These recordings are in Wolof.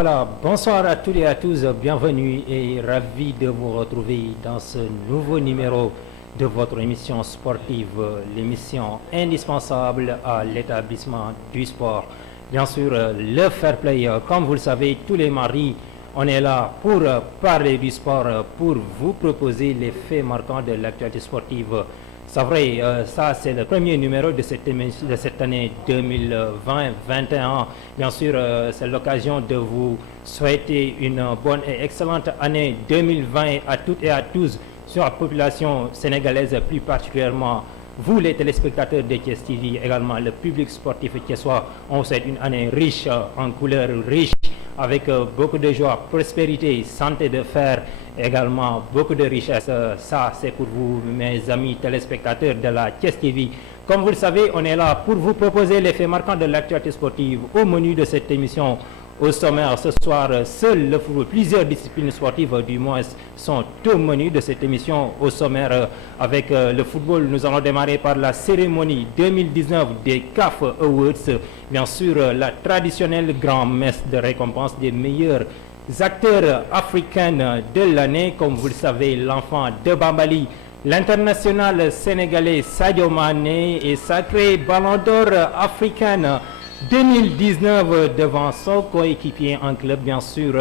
Voilà, bonsoir à toutes et à tous, bienvenue et ravi de vous retrouver dans ce nouveau numéro de votre émission sportive, l'émission indispensable à l'établissement du sport. Bien sûr, le fair play, comme vous le savez, tous les mardis, on est là pour parler du sport, pour vous proposer les faits marquants de l'actualité sportive. C'est vrai, ça c'est le premier numéro de cette année 2020-21. Bien sûr, c'est l'occasion de vous souhaiter une bonne et excellente année 2020 à toutes et à tous sur la population sénégalaise, plus particulièrement vous les téléspectateurs de Thiès TV, également le public sportif thiessois. On vous souhaite une année riche en couleurs, riche avec beaucoup de joie, prospérité, santé de fer, également beaucoup de richesse. Ça, c'est pour vous, mes amis téléspectateurs de la Thiès TV. Comme vous le savez, on est là pour vous proposer les faits marquants de l'actualité sportive au menu de cette émission. Au sommaire, ce soir, seul le football, plusieurs disciplines sportives du moins sont au menu de cette émission. Au sommaire, avec le football, nous allons démarrer par la cérémonie 2019 des CAF Awards. Bien sûr, la traditionnelle grand-messe de récompense des meilleurs acteurs africains de l'année. Comme vous le savez, l'enfant de Bambali, l'international sénégalais Sadio Mané est sacré Ballon d'Or africain 2019 devant son coéquipier en club, bien sûr,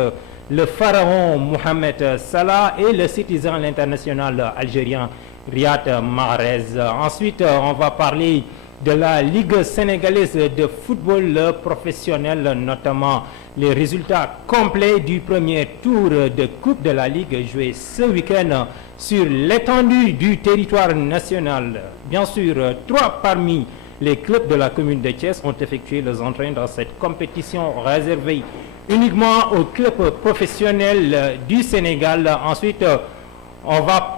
le pharaon Mohamed Salah et le citizen international algérien Riyad Mahrez. Ensuite, on va parler de la Ligue sénégalaise de football professionnel, notamment les résultats complets du premier tour de Coupe de la Ligue joué ce week-end sur l'étendue du territoire national. Bien sûr, 3 parmi les clubs de la commune de Thiès ont effectué les entraînements dans cette compétition réservée uniquement aux clubs professionnels du Sénégal. Ensuite, on va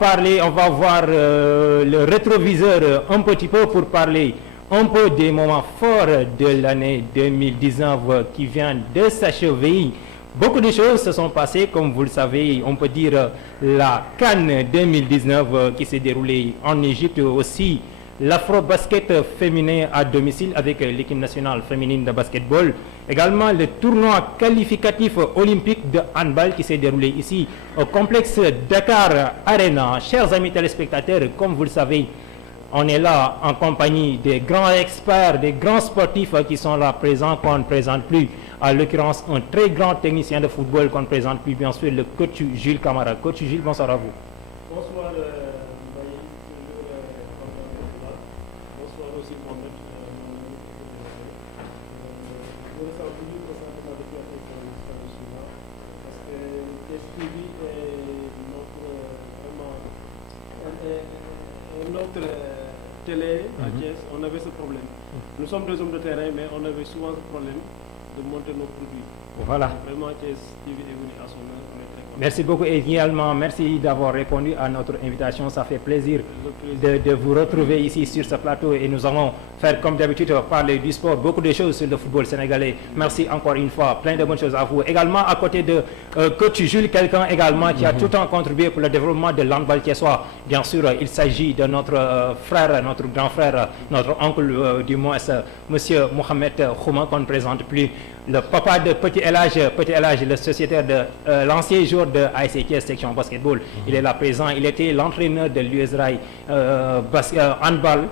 voir le rétroviseur un petit peu pour parler un peu des moments forts de l'année 2019 qui vient de s'achever. Beaucoup de choses se sont passées, comme vous le savez, on peut dire la CAN 2019 qui s'est déroulée en Égypte aussi. L'Afro-Basket féminin à domicile avec l'équipe nationale féminine de basketball. Également le tournoi qualificatif olympique de handball qui s'est déroulé ici au complexe Dakar Arena. Chers amis téléspectateurs, comme vous le savez, on est là en compagnie des grands experts, des grands sportifs qui sont là présents, qu'on ne présente plus. À l'occurrence, un très grand technicien de football qu'on ne présente plus, bien sûr, le coach Jules Camara. Coach Jules, bonsoir à vous. Bonsoir. Télé à Thiès, on avait ce problème. Nous sommes des hommes de terrain, mais on avait souvent ce problème de monter nos produits. Voilà. Vraiment, Thiès TV est venu à son heure. On est très content. Merci beaucoup et également merci d'avoir répondu à notre invitation. Ça fait plaisir de vous retrouver ici sur ce plateau et nous allons faire comme d'habitude parler du sport, beaucoup de choses sur le football sénégalais. Merci encore une fois, plein de bonnes choses à vous. Également à côté de coach Jules, quelqu'un également qui a tout le temps contribué pour le développement de l'handball thiessois. Bien sûr, il s'agit de notre frère, notre grand frère, notre oncle du moins, monsieur Mohamed Khouma, qu'on ne présente plus. Le papa de Petit Elage, le sociétaire de l'ancien joueur de ASC Thiès section basketball. Il est là présent, il était l'entraîneur de l'USRAI handball.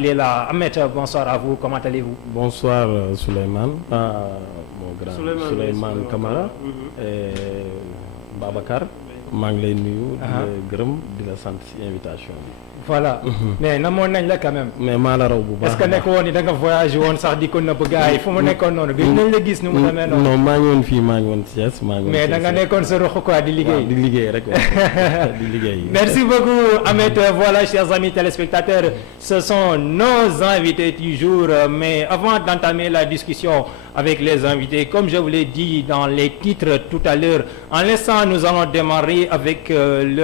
Il est là. Ahmed, bonsoir à vous, comment allez-vous? Bonsoir Souleymane, mon grand Souleymane Camara et Babacar. maa ngi lay nuyu di la gërëm di la sant ci invitation bi. Voilà. Mais namoon nañ la quand même. mais maa la raw bu baax. est-ce que nekk woon ni da nga voyagé woon sax di ko nëbb gars yi fu mu nekkoon noonu. gis nañ la gis nu mu demee noonu. non maa ngi woon fii maa ngi woon Thiès maa ngi woon. mais da nga nekkoon sa ruq quoi di liggéey. di liggéey rek waaw di liggéey. Merci beaucoup Ahmed. Voilà, chers amis téléspectateurs, ce sont nos invités du jour. Mais avant d'entamer la discussion avec les invités, comme je vous l'ai dit dans les titres tout à l'heure, en l'instant nous allons démarrer avec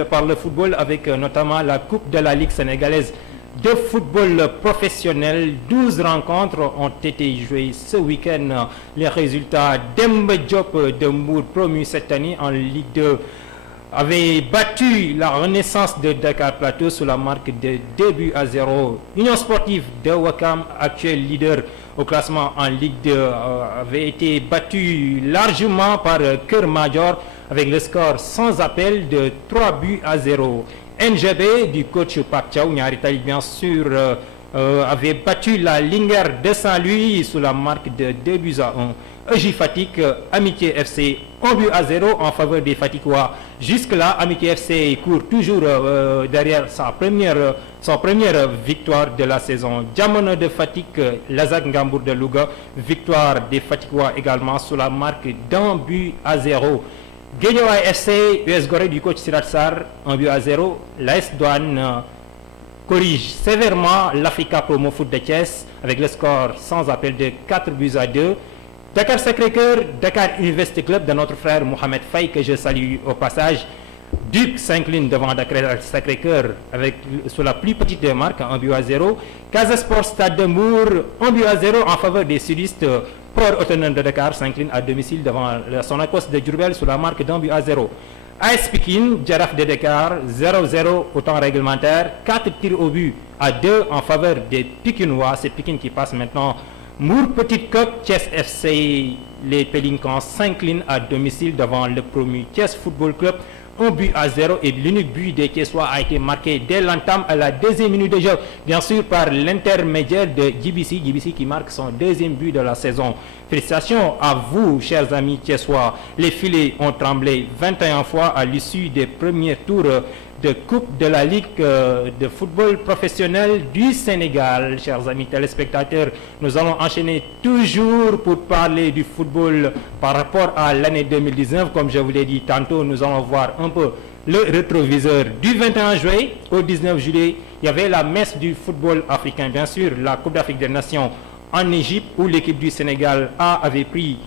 par le football, avec notamment la Coupe de la Ligue sénégalaise de football professionnel. 12 rencontres ont été jouées ce week-end. Les résultats: Demba Diop de Mbour promu cette année en Ligue 2 avait battu la Renaissance de Dakar Plateau sous la marque de 2-0. Union sportive de Ouakam, actuel leader au classement en Ligue 2, avait été battu largement par Keur Madior avec le score sans appel de 3-0. NGB du coach Pape Thiaw, ñaari tali bien sûr, avait battu la Linguère de Saint-Louis sous la marque de 2-1. EJ Fatick, Amitié FC 1-0 en faveur des Fatickois. Jusque-là, Amitié FC court toujours derrière sa première victoire de la saison. Jamono de Fatick, Lazak Ngambour de Louga, victoire des Fatickois également sous la marque d'1-0. Guédiawaye FC, US Gorée du coach Sirat Sarr, 1-0. L'AS Douane corrige sévèrement l'Africa Promo Foot de Thiès avec le score sans appel de 4-2. Dakar Sacré-Cœur, Dakar Université Club de notre frère Mohamed Faye, que je salue au passage. Duc s'incline devant Dakar Sacré-Cœur sur la plus petite des marques, 1-0. Casa Sport Stade de Mbour, 1-0 en faveur des sudistes. Port Autonome de Dakar s'incline à domicile devant Sonacos de Diourbel sur la marque d'1-0. AS Pikine, Jaraaf de Dakar, 0-0 au temps réglementaire. 4 tirs au but à 2 en faveur des Pikinois. C'est Pikine qui passe maintenant. Mbour Petite Côte, Thiès FC, les Pélincans s'inclinent à domicile devant le promu Thiès Football Club, 1-0, et l'unique but des Thiessois a été marqué dès l'entame à la deuxième minute de jeu, bien sûr par l'intermédiaire de JBC qui marque son deuxième but de la saison. Félicitations à vous, chers amis Thiessois. Les filets ont tremblé 21 fois à l'issue des premiers tours de Coupe de la Ligue de football professionnel du Sénégal. Chers amis téléspectateurs, nous allons enchaîner toujours pour parler du football par rapport à l'année 2019. Comme je vous l'ai dit tantôt, nous allons voir un peu le rétroviseur. Du 21 juillet au 19 juillet, il y avait la messe du football africain, bien sûr, la Coupe d'Afrique des Nations en Égypte, où l'équipe du Sénégal avait pris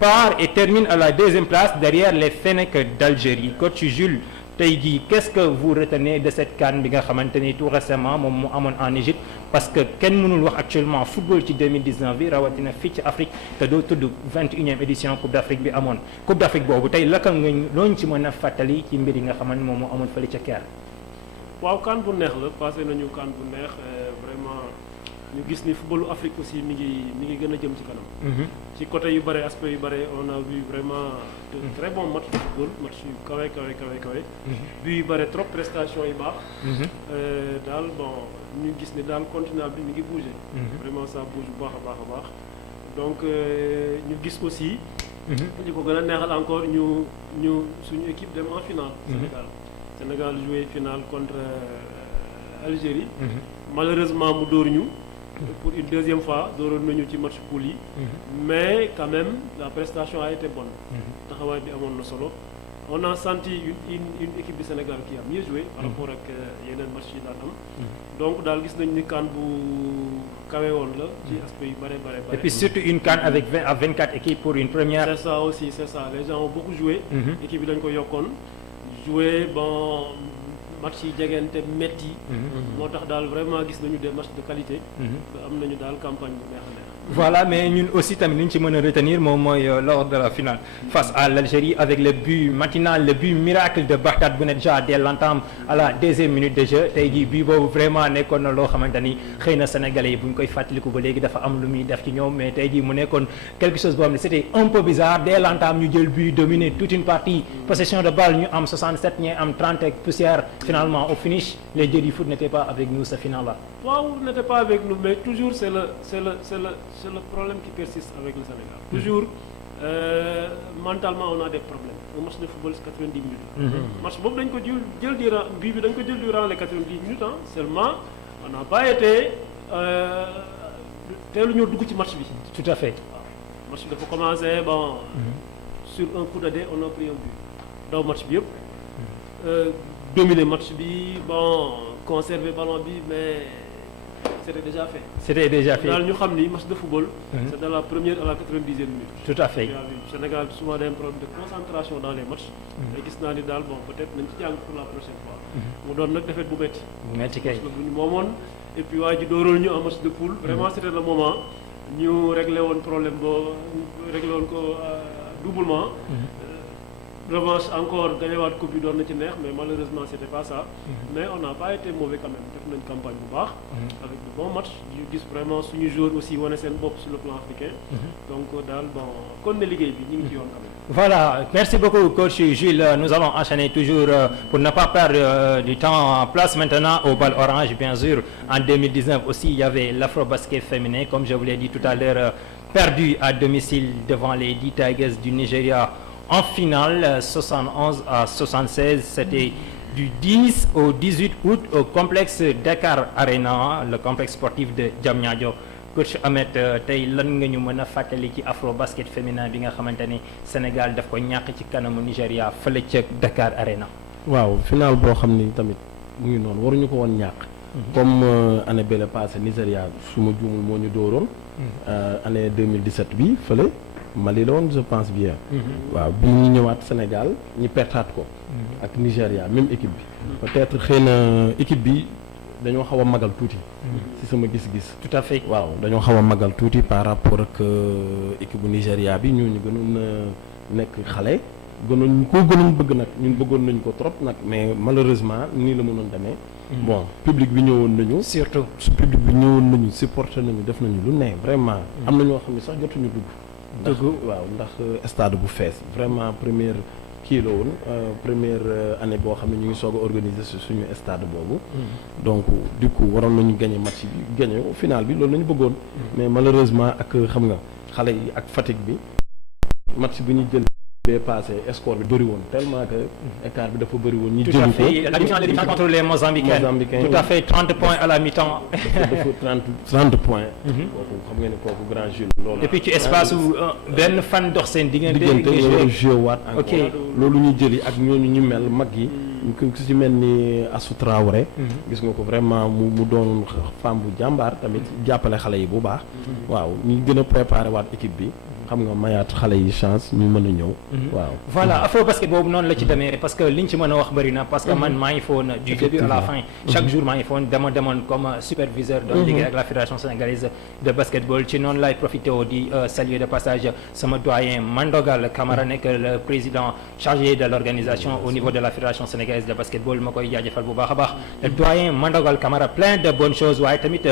part et termine à la deuxième place derrière les Fennecs d'Algérie. Coach Jules, tey jii qu'est-ce que vous retenez de cette CAN bi nga xamante ni tout récemment moom mu amoon en Égypte, parce que kenn mënul wax actuellement football ci 2019 bi rawatina fii ci Afrique te doo tudd 21e édition Coupe d'Afrique bi amoon. Coupe d'Afrique boobu tey laka nga looñ ci mën a fàttali ci mbir yi nga xamante moom moo amoon fële ca Caire. waaw CAN bu neex la passé nañu CAN bu neex vraiment ñu gis ni footballu Afrique aussi mi ngi gën a jëm ci kanam. ci côté yu bare aspect yu bare on a vu vraiment de très bons matchs de football, match yu kawe. bi yu bare trop prestation yu baax. daal bon ñu gis ne daal continent bi mi ngi bouger. vraiment ça bouge bu baax a baax. donc ñu gis aussi. li ko gën a neexal encore ñu suñu équipe dem en finale. Sénégal joué finale contre Algérie. Malheureusement mu dóor ñu. pour une deuxième fois dooroon nañu ci match poule yi. mais quand même la prestation a été bonne. taxawaay bi amoon na solo. on a senti une équipe du Sénégal qui a mieux joué par rapport ak yeneen match yi daan am. donc daal gis nañ ni CAN bu kawe woon la ci aspect yu bare. et puis surtout une CAN avec 24 équipes pour une première. c'est ça aussi, c'est ça, les gens ont beaucoup joué. équipe bi dañ ko yokkoon joué bon. match yi jegante metti moo tax daal vraiment gis nañu des matchs de qualité. am nañu daal campagne bu neex a neex. Voilà, mais ñun aussi tamit li ñu ci mën a retenir moom mooy lors de la finale face à l'Algérie avec le but matinal, le but miracle de Barkat Bounedjah dès l'entame à la deuxième minute de jeu. Tey jii bii boobu vraiment nekkoon na loo xamante ni xëy na sénégalais yi bu ñu koy fàttaliku ba léegi dafa am lu muy def ci ñoom, mais tey jii mu nekkoon quelque chose boo xam ne c'était un peu bizarre. Dès l'entame ñu jël but, dominer toute une partie, possession de balle ñu am 67 ñi am 30 ak poussière. Finalement au finish les dieux du foot n'étaient pas avec nous ce final-là. Waaw, n'était pas avec nous, mais toujours c'est le problème qui persiste avec le Sénégal. Toujours mentalement on a des problèmes. Un match de football c'est 90 minutes. Match boobu dañ ko jël durant les 90 minutes seulement on n'a pas été teelu ñoo dugg ci match bi. Tout à fait. Match bi dafa commencé bon sur un coup de dé on a pris un but. Daw match bi yëpp dominer match bi bon conserver ballon bi mais c'était déjà fait. daal ñu xam ni match de football. c'est de la première à la 90e minute. Tout à fait. Sénégal souvent day am problème de concentration dans les matchs. mais gis naa ni daal bon peut-être nañ ci jàng pour la prochaine fois. mu doon nag défaite bu métti. bu métti kay bu ñu moomoon et puis waa ji dóoral ñu en match de poule. vraiment c'était le moment ñu réglé woon problème boo réglé woon ko doublement. revanche encore gagné waat coupe bi doon na ci neex mais malheureusement c'était pas ça. Mais on n'a pas été mauvais quand même def nañ campagne bu baax. avec de bons matchs yu gis vraiment suñu joueurs aussi wane seen bopp sur le plan africain. Donc daal bon kon ne liggéey bi ñu ngi ci yoon quand même. Voilà, merci beaucoup coach Jules. Nous allons enchaîner toujours pour ne pas perdre du temps. Place maintenant au bal orange, bien sûr. En 2019 aussi, il y avait l'Afro-Basket féminin, comme je vous l'ai dit tout à l'heure, perdu à domicile devant les D Tigers du Nigeria en finale, 71-76. C'était du 10 au 18 août au complexe Dakar Arena, le complexe sportif de Diamniadio. Coach Ahmed tey lan nga ñu mën a fàttali ci afro basket féminin bi nga xamante ni Sénégal daf ko ñàkk ci kanamu Nigéria fële ca Dakar Arena. waaw final boo xam ni tamit mu ngi noonu waruñu ko woon ñàkk. comme année bële passé Nigéria su ma juumul moo ñu dooroon. année 2017 bi fële Mali la woon je pense bien. waaw bi ñu ñëwaat Sénégal ñu pertaat ko. ak Nigéria même équipe bi. peut-être xëy na équipe bi. dañoo xaw a magal tuuti. ci sama gis-gis. tout à fait waaw dañoo xaw a magal tuuti par rapport ak équipe bu Nigéria bi ñooñu gënoon a nekk xale. gënoon bëgg nag ñun bëggoon nañ ko trop nag mais malheureusement nii la mënoon demee. bon public bi ñëwoon nañu. surtout su public bi ñëwoon nañu supporter nañu def nañu lu ne vraiment. am na ñoo xam ne sax jotuñu dugg. waaw ndax stade bu fees vraiment première. kii la woon première année boo xam ne ñu ngi soog a organiser suñu stade boobu. donc du coup waroon nañu gagné match bi gagné final bi loolu la ñu bëggoon. mais malheureusement ak xam nga xale yi ak fatigue bi match bi ñu jël bee passé score bi bëri woon tellement que écart bi dafa bëri woon. ñu jëli ko la mi-temps contre les Mozambicains. Tout à fait 30 points à la mi-temps. dafa 30 points. kooku xam nga ne kooku grand Jules loolu. et puis ci espace où benn fan dox seen diggante. nga joué waat encore. loolu ñu jëli ak ñooñu ñu mel mag yi. ku ci mel ni Assou Traoré. gis nga ko vraiment mu doon femme bu jàmbaar tamit jàppale xale yi bu baax. waaw ñu gën a préparé waat équipe bi. xam nga mayaat xale yi chance ñu mën a ñëw. waaw voilà afro basket boobu noonu la ci demee parce que liñ ci mën a wax bëri na parce que man maa ngi foon du début à la fin. chaque jour maa ngi foon demoon comme superviseur. doon liggéey ak la fédération sénégalaise de basketball ci noonu laay profité di saluer de passage sama doyen Mandogal Camara nekk le président chargé de l'organisation au niveau de la fédération sénégalaise de basketball ma koy jaajëfal bu baax a baax. le doyen Mandogal Camara plein de bonnes choses waaye tamit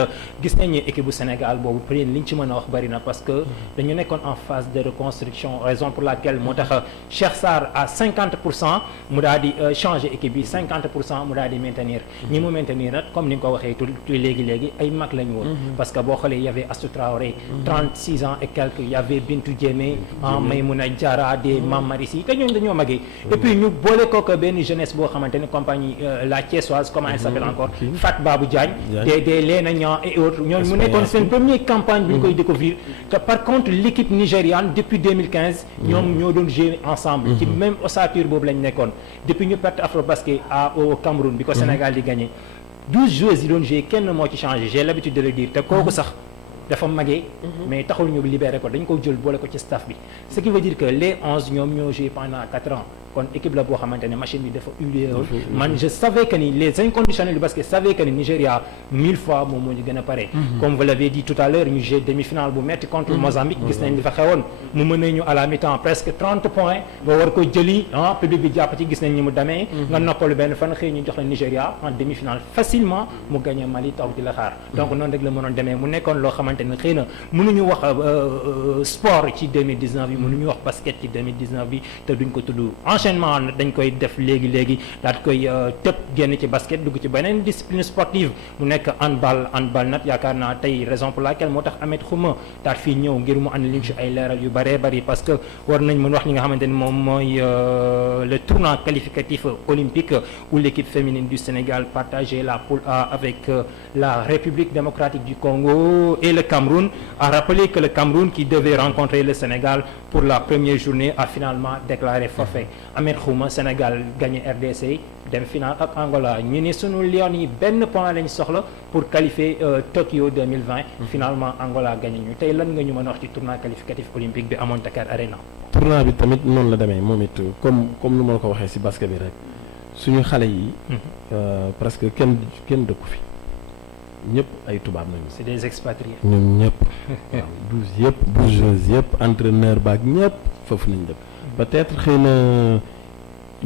gis nañu équipe bu Sénégal boobu peut être liñ ci mën a wax bëri na parce que dañu nekkoon en phase de reconstruction raison pour laquelle moo tax Cheikh Sarr à 50% mu daal di changer équipe bi 50% mu daal di maintenir ñi mu maintenir nag comme ni nga ko waxee tout léegi ay mag la ñu woon parce que boo xoolee y avait Astou Traoré 36 ans et quelques y avait Bintou Diémé Maymouna Diarra des Mame Marissi te ñooñu dañoo magee et puis ñu boole ko benn jeunesse boo xamante ne compagnie la Thiessoise comment elle s'appelle encore Fat Babou Diagne des Léna Niang et autres ñooñu mu nekkoon seen première campagne bi ñu koy découvrir te par contre l'équipe nigériane depuis 2015 ñoom ñoo doon jouer ensemble ci même ossature boobu lañ nekkoon depuis ñu perte Afrobasket au Cameroun bi ko Sénégal di gagné 12 joueuses yi doon jouer kenn moo ci changé j'ai l'habitude de le dire te kooku sax dafa magee mais taxul ñu libéré ko dañ ko jël boole ko ci staff bi ce qui veut dire que les 11 ñoom ñoo joué pendant 4 ans kon équipe la boo xamante ne machine bi dafa huilé woon man je savais que ni les inconditionnels du basket savaient que ni Nigéria 1000 fois moom moo ñu gën a pare comme vous l'avez dit tout à l'heure ñu joué demi-finale bu metti contre Mozambique gis nañ li fa xewoon mu mënee ñu à la mi-temps presque 30 points nga war ko jëli public bi jàpp ci gis nañ ni mu demee nga noppalu benn fan xëy ñu jox la Nigéria en demi-finale facilement mu gagné Mali toog di la xaar donc noonu rek la mënoon demee mu nekkoon loo xamante ne xëy na mënuñu wax sport ci 2019 bi mënuñu wax basket ci 2019 bi te duñ ko tudd enchaînement dañ koy def léegi daal koy tëb génn ci basket dugg ci beneen discipline sportive mu nekk handball nag yaakaar naa tey raison pour laquelle moo tax Ahmed Khouma daal fii ñëw ngir mu andi liñ ci ay leeral yu bëree bëri parce que war nañ mën wax li nga xamante ni moom mooy le tournoi qualificatif olympique où l'équipe féminine du Sénégal partageait la poule A avec la République démocratique du Congo et le Cameroun a rappelé que le Cameroun qui devait rencontrer le Sénégal pour la première journée a finalement déclaré forfait. Ahmed Khouma Sénégal gagné RDC dem final ak Angola ñu ne sunu Lions yi benn point lañ soxla pour qualifier Tokyo 2020 finalement Angola gagné ñu tey lan nga ñu mën a wax ci tournoi qualificatif olympique bi amoon Dakar Arena. tournoi bi tamit noonu la demee moom it comme nu ma la ko waxee ci basket bi rek suñu xale yi presque kenn dëkku fi ñëpp ay tubaab nañu. c'est des expatriés. ñoom ñëpp. waaw 12 joueurs yëpp entraîneur baak ñëpp foofu nañ dëkk. peut-être xëy na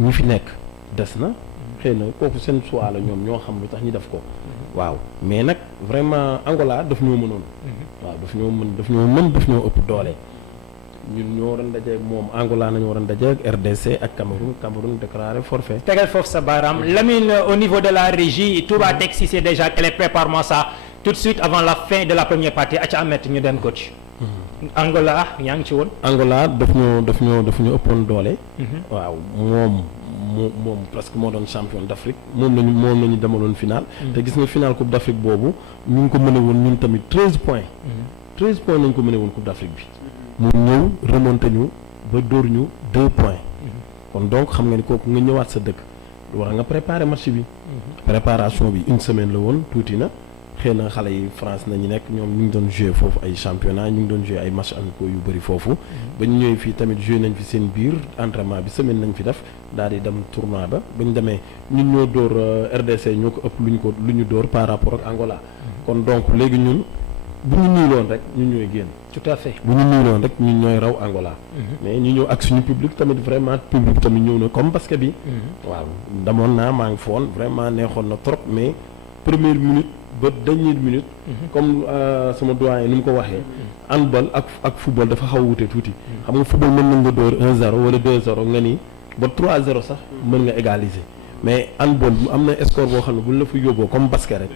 ñi fi nekk des na xëy na kooku seen choix la ñoom ñoo xam lu tax ñu def ko waaw mais nag vraiment Angola daf ñoo mënoon waaw daf ñoo ëpp doole ñun ñoo waroon daje moom Angola nañu waroon daje ak RDC ak Cameroun déclaré forfait. tegal foofu sa baaraam Lamine au niveau de la régie Touba Tech si c'est déjà calé prépare-moi ça tout de suite avant la fin de la première partie aca amet ñu dem coach. Angola yaa ngi ci woon. Angola daf ñoo ëppoon doole. waaw moom presque moo doon champion d'Afrique moom lañu demaloon final. te gis nga final Coupe d'Afrique boobu ñu ngi ko mëne woon ñun tamit 13 points. 13 points nañ ko mëne woon Coupe d'Afrique bi. mu ñëw remonté ñu ba dóor ñu 2 points. kon donc xam nga ni kooku nga ñëwaat sa dëkk war nga préparer match bi. préparation bi une semaine la woon tuuti na xëy na xale yi France nañu nekk ñoom ñu ngi doon jouer foofu ay championnat ñu ngi doon jouer ay match amicaux yu bëri foofu. ba ñu ñëwee fii tamit jouer nañ fi seen biir entraînement bi semaine nañ fi def daal di dem tournoi ba ba ñu demee ñun ñoo dóor RDC ñoo ko ëpp lu ñu dóor par rapport ak Angola. kon donc léegi ñun bu ñu niiloon rek ñun ñooy génn. tout à fait bu ñu niiloon rek ñun ñooy raw Angola. mais ñu ñëw ak suñu public tamit vraiment public tamit ñëw na comme basket bi. waaw damoon naa maa ngi foon vraiment neexoon na trop mais première minute ba dernière minute. comme sama doyen ni mu ko waxee. handball ak football dafa xaw a wute tuuti. xam nga football mën nañ nga dóor 1-0 wala 2-0 nga ni ba 3-0 sax mën nga égaliser. mais handball am na score boo xam ne buñ la fa yóbboo comme basket rek.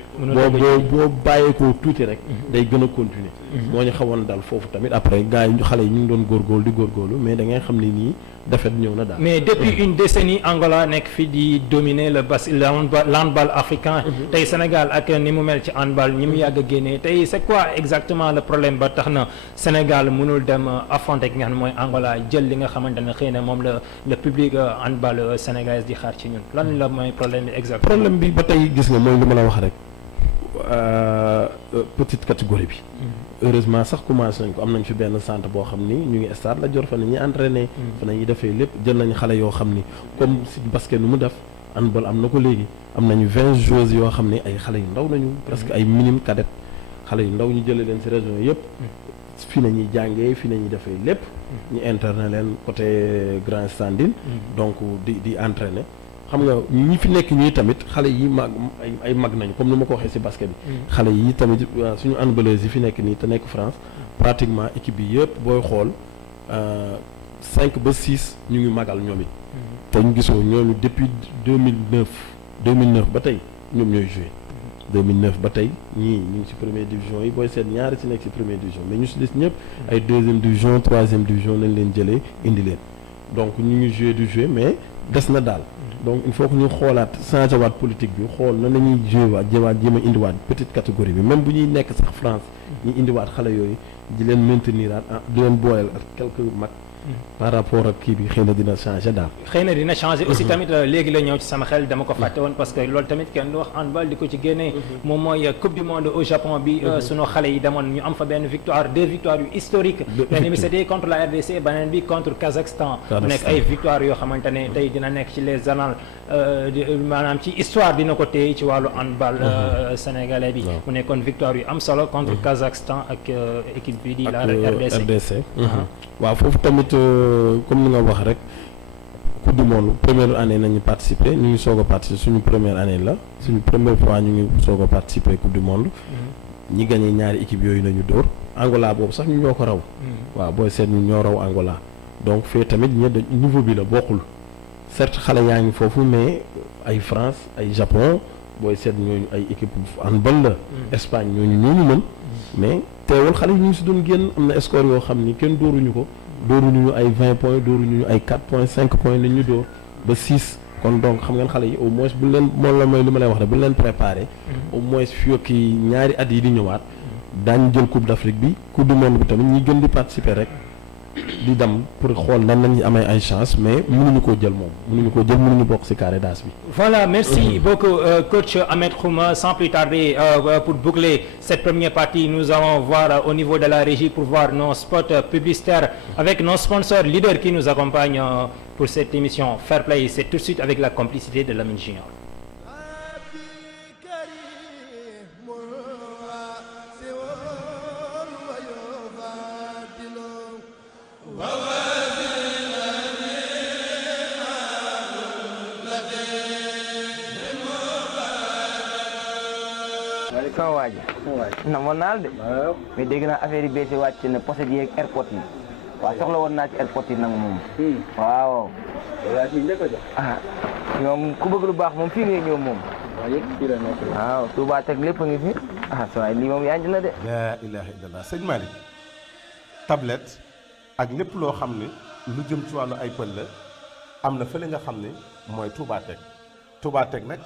boo bàyyeekoo tuuti rek. day gën a continuer. moo ñu xawoon daal foofu tamit après gars yi xale yi ñu ngi doon góorgóorlu mais da ngay xam ne nii défaite ñëw na daal. mais depuis une décennie Angola nekk fi di dominer l'handball africain. tey Sénégal ak ni mu mel ci handball ñi mu yàgg a génnee tey c'est quoi exactement le problème ba tax na Sénégal mënul dem affronter ki nga xam ne mooy Angola jël li nga xamante ne xëy na moom le public handball sénégalais di xaar ci ñun lan la mooy problème bi exactement. problème bi ba tey gis nga mooy li ma la wax rek petite catégorie bi. heureusement sax commencé nañ ko am nañ fi benn centre boo xam ni ñu ngi stade la jor fa nañuy entraîner. fa nañuy defee lépp jël nañ xale yoo xam ni comme si basket nu mu def handball am na ko léegi am nañu 20 joueuses yoo xam ni ay xale yu ndaw nañu presque ay minime cadet xale yu ndaw ñu jëlee leen ci région yëpp. fii nañuy jàngee fii nañuy defee lépp. ñu interner leen côté Grand Standing. donc di entraîner. xam nga ñi fi nekk ñii tamit xale yi mag ay mag nañu comme ni ma ko waxee ci basket bi. xale yi tamit suñu handballeuses yi fi nekk nii te nekk France pratiquement équipe bi yëpp booy xool 5 ba 6 ñu ngi magal ñoom it. te ñu gisoo ñooñu depuis 2009 ba tey ñoom ñooy joué. 2009 ba tey ñii ñu ngi ci première division yi booy seet ñaari ci nekk ci première division mais ñu ci des ñëpp ay deuxième division troisième division lañ leen jëlee indi leen donc ñu ngi joué mais des na daal. donc il faut que ñu xoolaat changé waat politique bi xool na nañuy joué waat jéem a indiwaat petite catégorie bi même bu ñuy nekk sax France ñu indiwaat xale yooyu di leen maintenir di leen booleel ak quelques mag par rapport ak kii bi xëy na dina changé daal. xëy na dina changé aussi tamit léegi la ñëw ci sama xel dama ko fàtte woon parce que loolu tamit kenn du wax handball di ko ci génnee. moom mooy coupe du monde au Japon bi. sunu xale yi demoon ñu am fa benn victoire 2 victoires yu historiques. benn bi c'était contre la RDC beneen bi contre Kazakhstan. mu nekk ay victoires yoo xamante ne tey dina nekk ci les annales maanaam ci histoire dina ko téye ci wàllu handball sénégalais bi. mu nekkoon victoire yu am solo contre Kazakhstan ak équipe bi di la RDC. waaw foofu tamit comme ni nga wax rek coupe du monde première année nañu participer ñu ngi soog a participer suñu première année la suñu première fois ñu ngi soog a participer coupe du monde ñi gagné ñaari équipe yooyu nañu dóor Angola boobu sax ñu ñoo ko raw waaw booy seet ñu ñoo raw Angola donc fee tamit niveau bi la bokkul certes xale yaa ngi foofu mais ay France ay Japon booy seet ñooñu ay équipe handball la Espagne ñooñu mën mais teewul xale yi ñu ngi si doon génn am na score yoo xam ni kenn dóoruñu ko dóoruñu ñu ay 20 points dóoruñu ñu ay 4 points 5 points lañ ñu dóor ba 6 kon donc xam ngeen xale yi au moins buñ leen moom la mooy li ma lay wax rek buñ leen préparé au moins fii ak ñaari at yi di ñëwaat daañu jël coupe d'Afrique bi coupe du monde bi tamit ñi gën di participer rek di dem pour xool nan lañu amee ay chance mais mënuñu koo jël moom mënuñu bokk ci carré d'as bi. Voilà, merci beaucoup coach Ahmed Khouma. Sans plus tarder, pour boucler cette première partie, nous allons voir au niveau de la régie pour voir nos spots publicitaires avec nos sponsors leaders qui nous accompagnent pour cette émission Fair Play. C'est tout de suite avec la complicité de Lamine Junior. sama waa ji namoon naa la de mais dégg naa affaire yi beesi wàcc na pochette yi ak airport yi waaw soxla woon naa ci airport yi nag moom waaw yaa ci njëkk a jox ñoom ku bëgg lu baax moom fii ngay ñëw moom waaw Touba Tech lépp a ngi fi sa waay lii moom yanj na de la ilaha illallah sëñ Malick tablette ak lépp loo xam ne lu jëm ci wàllu ay pël la am na fële nga xam ne mooy Touba Tech Touba Tech nag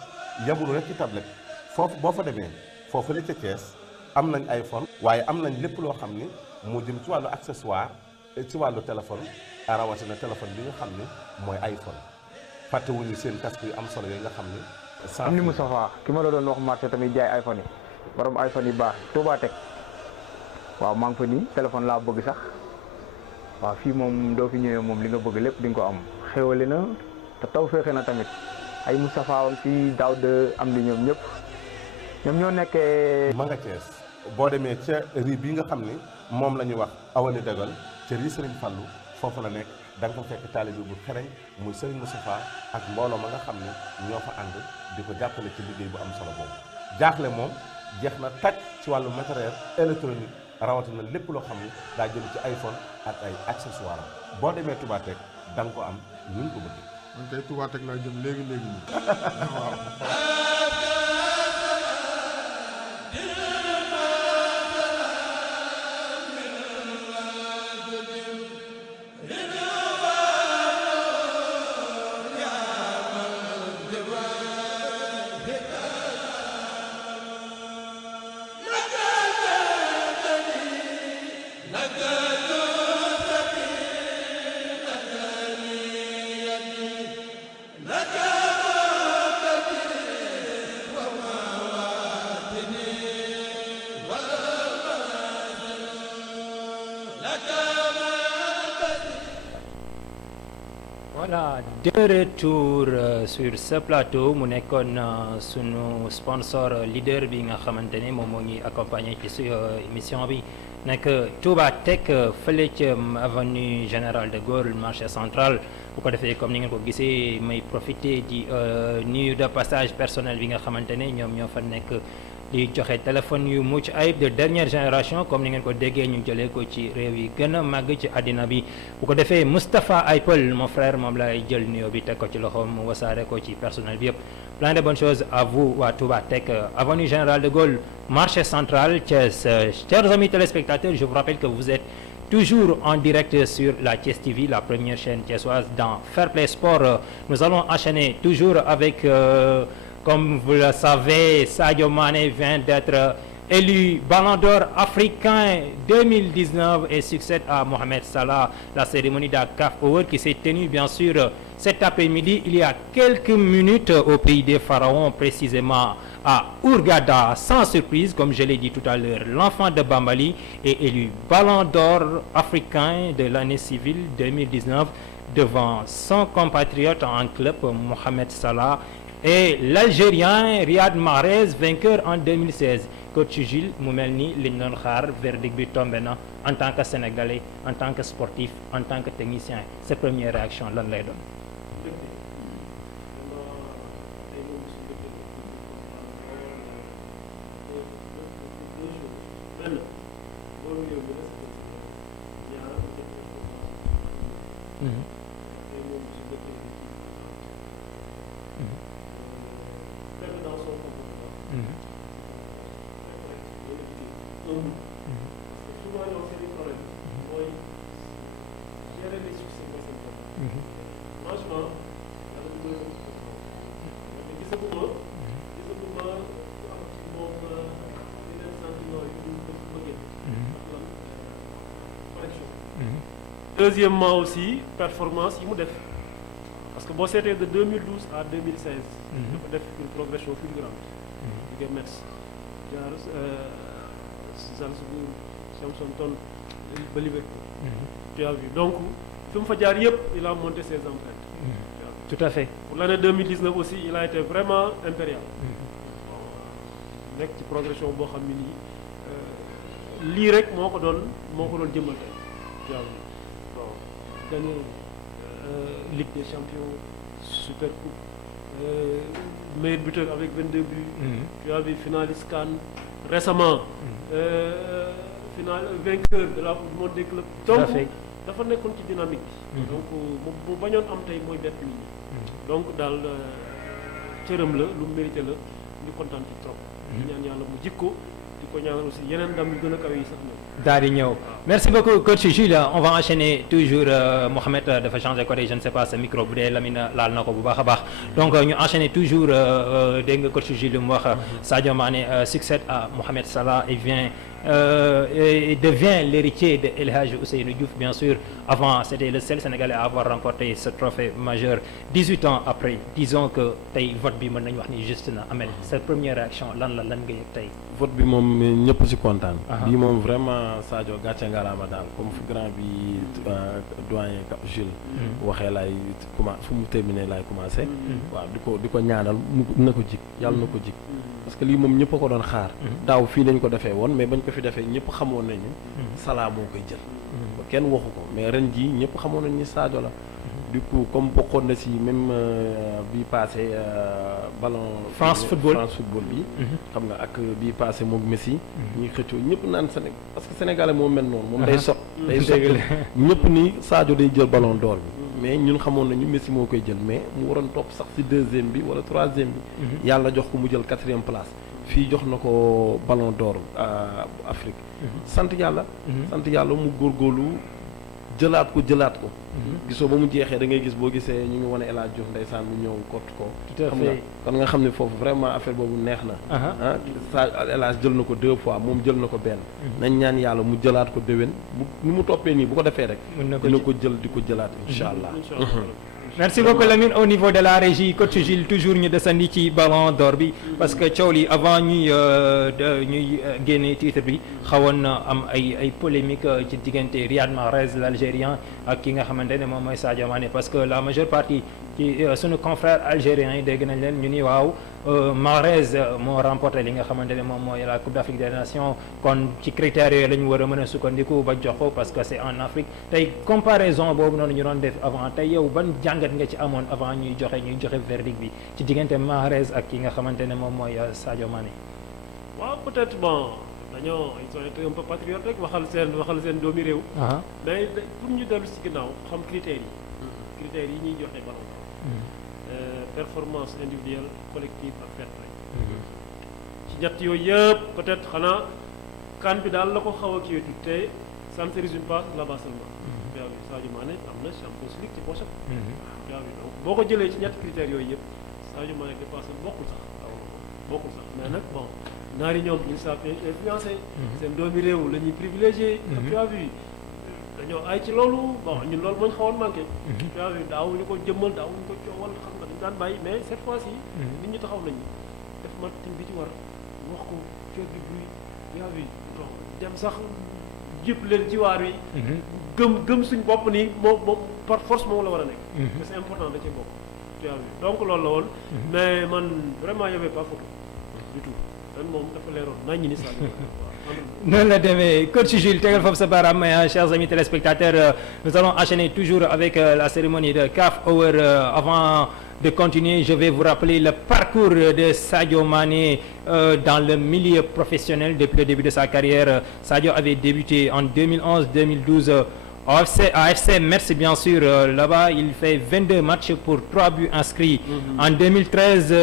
yamul rek ci tablette foofu boo fa demee foofu la ca Thiès am nañ iPhone waaye am nañ lépp loo xam ne moo jëm ci wàllu accessoire ci wàllu téléphone rawatina téléphone bi nga xam ne mooy iPhone fàttewuñu seen casque yu am solo yooyu nga xam ne am ni Moustapha ki ma la doon wax marché tamit jaay iPhone yi borom iPhone yi baax Touba Tech waaw maa ngi fa nii téléphone laa bëgg sax waaw fii moom doo fi ñëwee moom li nga bëgg lépp di nga ko am xéwale na te taw feexe na tamit ay Moustapha woon fii daaw de am di ñoom ñoo nekkee ma nga Thiès boo demee ca ri bi nga xam ne moom la ñuy wax awali dagal ca ri Serigne Fallou foofu la nekk da nga ko fekk taalibe bu xereñ muy Serigne Moustapha ak mbooloo ma nga xam ne ñoo fa ànd di ko jàppale ci liggéey bu am solo boobu jaaxle moom jeex na tàkk ci wàllu matériel électronique rawatina lépp loo xam ne daa jëm ci iPhone ak ay accessoires boo demee Touba Tech da nga ko am ñun ko bëgg. man kay Touba Tech laa jëm léegi nii waaw. Voilà, de retour sur ce plateau mu nekkoon sunu sponsor leader bi nga xamante ne moom moo ñuy accompagner ci su émission bi nekk Touba Tech fële ca avenue Général de Gaulle marché central bu ko defee comme ni ngeen ko gisee may profiter di nuyu de passage personnel bi nga xamante ne ñoom ñoo fa nekk di joxe téléphone yu mucc ayib de dernière génération comme ni ngeen ko déggee ñu jëlee ko ci réew yi gën a màgg ci àddina bi bu ko defee Moustapha Apple mon frère moom lay jël nuyoo bi teg ko ci loxoom mu wasaare ko ci personnel bi yëpp plein de bonnes choses à vous waa Touba Tech avenue Général de Gaulle marché central Thiès. Chers amis téléspectateurs, je vous rappelle que vous êtes toujours en direct sur la Thiès TV, la première chaîne thiessoise dans Fair Play Sport. Nous allons enchaîner toujours avec comme vous le savez, Sadio Mané vient d'être élu Ballon d'Or africain 2019 et succède à Mohamed Salah. La cérémonie d'CAF Award qui s'est tenue bien sûr cet après-midi il y a quelques minutes au pays des pharaons, précisément à Hurghada. Sans surprise, comme je l'ai dit tout à l'heure, l'enfant de Bambali est élu Ballon d'Or africain de l'année civile 2019 devant son compatriote en club Mohamed Salah et l'Algérien Riyad Mahrez, vainqueur en 2016. Coach Gilles mu mel ni liñ doon xaar verdict bi tombé na en tant que sénégalais, en tant que sportif, en tant que technicien, sa première réaction lan lay doon. Deuxièmement aussi performance yi mu def parce que boo seetee de 2012 à 2016 dafa def une progression fulgurante jóge Metz jaar Salzbourg Southampton ba Liverpool tu as vu donc fi mu fa jaar yëpp il a monté ses empreintes tout à fait pour l'année 2019 aussi il a été vraiment impérial nekk ci progression boo xam ne nii lii rek moo ko doon jëmmal tey tu as vu gagné Ligue des Champions, Super Coupe, meilleur buteur avec 22 buts, tu as vu finaliste CAN, récemment final vainqueur de la Coupe du monde des clubs. donc dafa nekkoon ci dynamique bi. donc bu bañoon am tey mooy bett nit ñi. donc daal cëram la lu mérité la ñu kontaan ci trop. di ñaan yàlla mu jikko di ko ñaanal aussi yeneen ndam yu gën a kawe yi sax ñoom. daal di ñëw merci beaucoup coach Jules on va enchaîner toujours Mohamed dafa changer côté je ne sais pas sa micro bu dee Lamine laal na ko bu baax a baax donc ñu enchaîner toujours dégg nga coach Jules mu wax Sadio Mané succède à Mohamed Salah et devient l'héritier de El Hadji Ousseynou Diouf bien sûr avant c'était le seul Sénégalais à avoir remporté ce trophée majeur 18 ans après disons que tey vote bi mën nañu wax ni juste na Amel sa première réaction lan nga yëg tey. vote bi moom ñëpp ci kontaan. bii moom vraiment Sadio gàcce ngalaama daal comme fu grand bi doyen Jules. waxee laay commencé fu mu terminé laay commencé. waaw di ko ñaanal na ko jig yàlla na ko jig. parce que lii moom ñëpp a ko doon xaar. daaw fii lañ ko defee woon mais bañ ko fi defee ñëpp xamoon nañu. Salah moo koy jël. ba kenn waxu ko mais ren jii ñëpp xamoon nañu ni Sadio la. du coup comme bokkoon na ci même bii passé ballon. France football bi. xam nga ak bii passé moom Messi. ñuy xëccoo ñëpp naan Sénégal parce que sénégalais moo mel noonu. moom day sot day sot ñëpp ni Sadio day jël ballon d'or bi. mais ñun xamoon nañu Messi moo koy jël mais mu waroon topp sax ci deuxième bi wala troisième bi. yàlla jox ko mu jël quatrième place. fii jox na ko ballon d'or Afrique. sant yàlla. sant yàlla mu góorgóorlu jëlaat ko. gisoo ba mu jeexee da ngay gis boo gisee ñu ngi wane El Hadj Diouf ndeysaan mu ñëw kott ko. tout à fait kon nga xam ne foofu vraiment affaire boobu neex na. sa El Hadj jël na ko 2 fois moom jël na ko benn. nañ ñaan yàlla mu jëlaat ko déwén ni mu toppee nii bu ko defee rek. dina ko jël di ko jëlaat incha allah. merci beaucoup Lamine au niveau de la régie coach Gilles toujours ñu desandi ci ballon d'or bi parce que coow li avant ñuy génne titre bi xawoon na am ay polémique ci diggante Riyad Mahrez l'Algérien ak ki nga xamante ne moom mooy Sadio Mané parce que la majeure partie ci sunu confrères algériens yi dégg nañ leen ñu ni waaw Mahrez moo remporté li nga xamante ne moom mooy la Coupe d'Afrique des Nations kon ci critères yooyu la ñu war a mën a sukkandiku ba jox ko parce que c'est en Afrique tey comparaison boobu noonu ñu doon def avant tey yow ban jàngat nga ci amoon avant ñuy joxe verdict bi ci diggante Mahrez ak ki nga xamante ne moom mooy Sadio Mané. waaw peut-être bon dañoo ils ont été un peu patriote rek waxal seen doomi réew. mais pour ñu dellu ci ginnaaw xam critères yi ñuy joxe ballon. Performance individuelle collective ak fair play ci ñett yooyu yëpp peut-être xanaa kan bi daal la ko xaw a kiiwetu te ça ne se résume pas là-bas seulement. yaa ngi Sadio Mané am na Champions League ci poche am. yaa ngi donc boo ko jëlee ci ñetti critères yooyu yëpp Sadio Mané dépassé bokkul sax mais nag bon naari ñoom ils savent influencer. seen doomi réew la ñuy privilégié. tu as vu dañoo ay ci loolu bon ñun loolu moo ñu xawoon manqué. tu as vu daawuñu ko jëmmal daawuñu ko coowal xam nga dañu daan bàyyi mais cette fois-ci. nit ñi taxaw nañu def marketing bi ci war wax ko faire du bruit tu as vu dem sax jëpp leen ci waar wi. gëm suñ bopp nii moom par force moom la war a nekk. mais c'est important da cee bokk. tu as vu donc loolu la woon. mais man vraiment y avait pas photo du tout ren moom dafa leeroon nañu ni sax. noonu la demee coach Jules tegal foofu sa baaraam chers amis téléspectateurs nous allons enchaîner toujours avec la cérémonie de CAF Award avant de continuer je vais vous rappeler le parcours de Sadio Mané dans le milieu professionnel depuis le début de sa carrière Sadio avait débuté en 2011-2012 AFC Metz bien sûr là-bas il fait 22 matchs pour 3 buts inscrits en 2013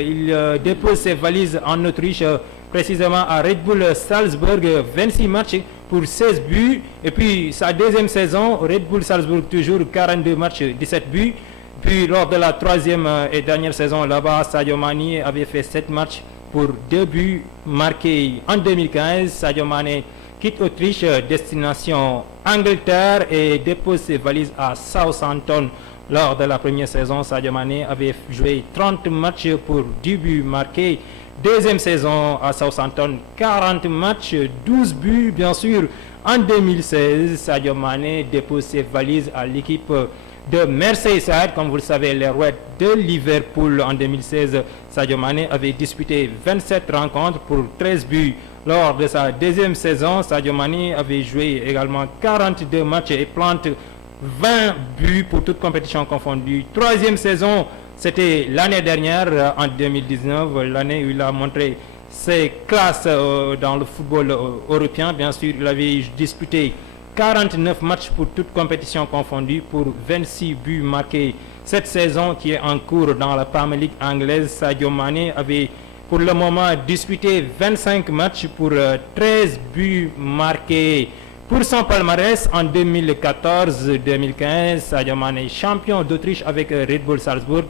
il dépose ses valises en Autriche précisément à Red Bull Salzbourg 26 matchs pour 16 buts et puis sa deuxième saison Red Bull Salzbourg toujours 42 matchs 17 buts puis lors de la troisième et dernière saison là-bas Sadio Mané avait fait 7 matchs pour 2 buts marqués en 2015 Sadio Mané quitte Autriche destination Angleterre et dépose ses valises à Southampton lors de la première saison Sadio Mané avait joué 30 matchs pour 10 buts marqués deuxième saison à Southampton 40 matchs 12 buts bien sûr en 2016 Sadio Mané dépose ses valises à l'équipe de Merseyside comme vous le savez les Reds de Liverpool en 2016 Sadio Mané avait disputé 27 rencontres pour 13 buts lors de sa deuxième saison Sadio Mané avait joué également 42 matchs et plante 20 buts pour toutes compétitions confondues troisième saison c'était l'année dernière en 2019 l'année où il a montré ses classes dans le football européen. Bien sûr, il avait disputé 49 matchs pour toutes compétitions confondues pour 26 buts marqués. Cette saison qui est en cours dans la Premier League anglaise, Sadio Mané avait pour le moment disputé 25 matchs pour 13 buts marqués. Pour son palmarès, en 2014-2015, Sadio Mané champion d'Autriche avec Red Bull Salzbourg.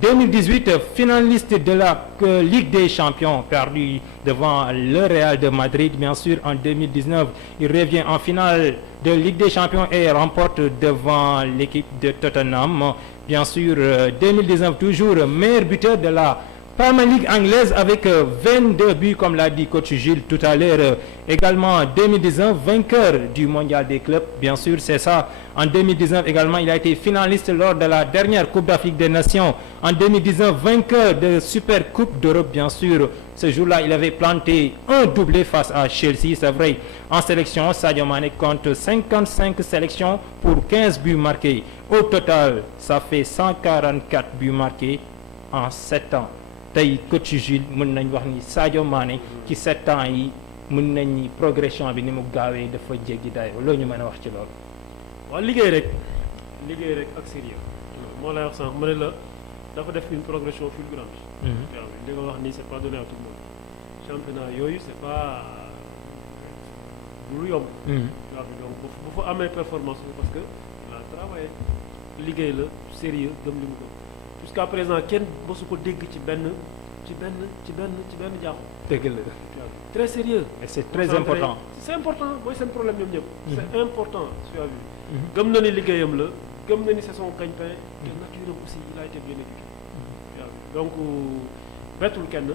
2018, finaliste de la Ligue des Champions, perdu devant le Real de Madrid. Bien sûr, en 2019, il revient en finale de Ligue des Champions et remporte devant l'équipe de Tottenham. Bien sûr, 2019, toujours meilleur buteur de la Premier League anglaise avec 22 buts, comme l'a dit coach Gilles tout à l'heure. Également, 2019, vainqueur du Mondial des clubs. Bien sûr, c'est ça. En 2019 également, il a été finaliste lors de la dernière Coupe d'Afrique des Nations. En 2019, vainqueur de Super Coupe d'Europe, bien sûr. Ce jour-là, il avait planté un doublé face à Chelsea, c'est vrai. En sélection, Sadio Mané compte 55 sélections pour 15 buts marqués. Au total, ça fait 144 buts marqués en 7 ans. tey coach Jules mën nañ wax ni Sadio Mané ci 7 ans yi mën nañ ni progression bi ni mu gaawee dafa jéggi dayoo loolu ñu mën a wax ci loolu. waaw liggéey rek ak sérieux moo lay wax sànq ma ne la dafa def une progression fulgurante. waaw li nga wax nii c'est pas donné à tout le monde championnat yooyu c'est pas lu yomb. waaw donc bu fa amee performance bi parce que il a travaillé liggéey la sérieux gëm li mu gëm. Jusqu'à présent kenn mosu ko dégg ci benn jaaxu. dëgg la. très sérieux. et c'est très important. c'est important mooy seen problème ñoom ñëpp. c'est important tu as vu. gëm na ni liggéeyam la gëm na ni c'est son gagne-pain te nature aussi il a été bien éduqué. donc bettul kenn li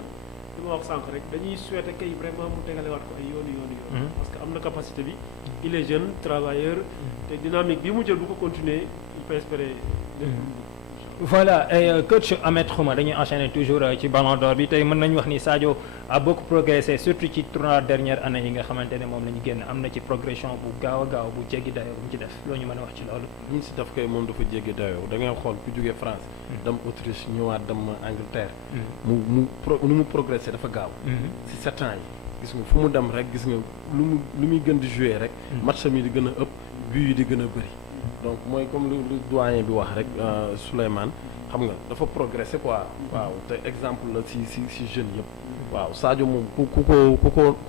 ma wax sànq rek dañuy souhaiter kay vraiment mu tegalewaat ko ay yoon. parce que am na capacité bi. il est jeune travailleur. te dynamique bi mu jël bu ko continuer il peut espérer. Voilà, et coach Ahmed Khouma dañuy enchaîner toujours ci Ballon d'Or bi tey mën nañu wax ni Sadio a beaucoup progressé surtout ci 3 dernières années yi nga xamante ne moom la ñu génn am na ci progression bu gaaw a gaaw bu jéggi dayoo bu mu ci def loo ñu mën a wax ci loolu. li ñu si def kay moom dafa jéggi dayoo da ngay xool ku jógee France. dem Autriche ñëwaat dem Angleterre. nu mu progressé dafa gaaw. si 7 ans yi gis nga fu mu dem rek gis nga lu muy gën di jouer rek. match mi di gën a ëpp but yi di gën a bëri. donc mooy comme lu doyen bi wax rek Souleymane xam nga dafa progresser quoi. waaw te exemple la si jeunes yëpp. waaw Sadio moom ku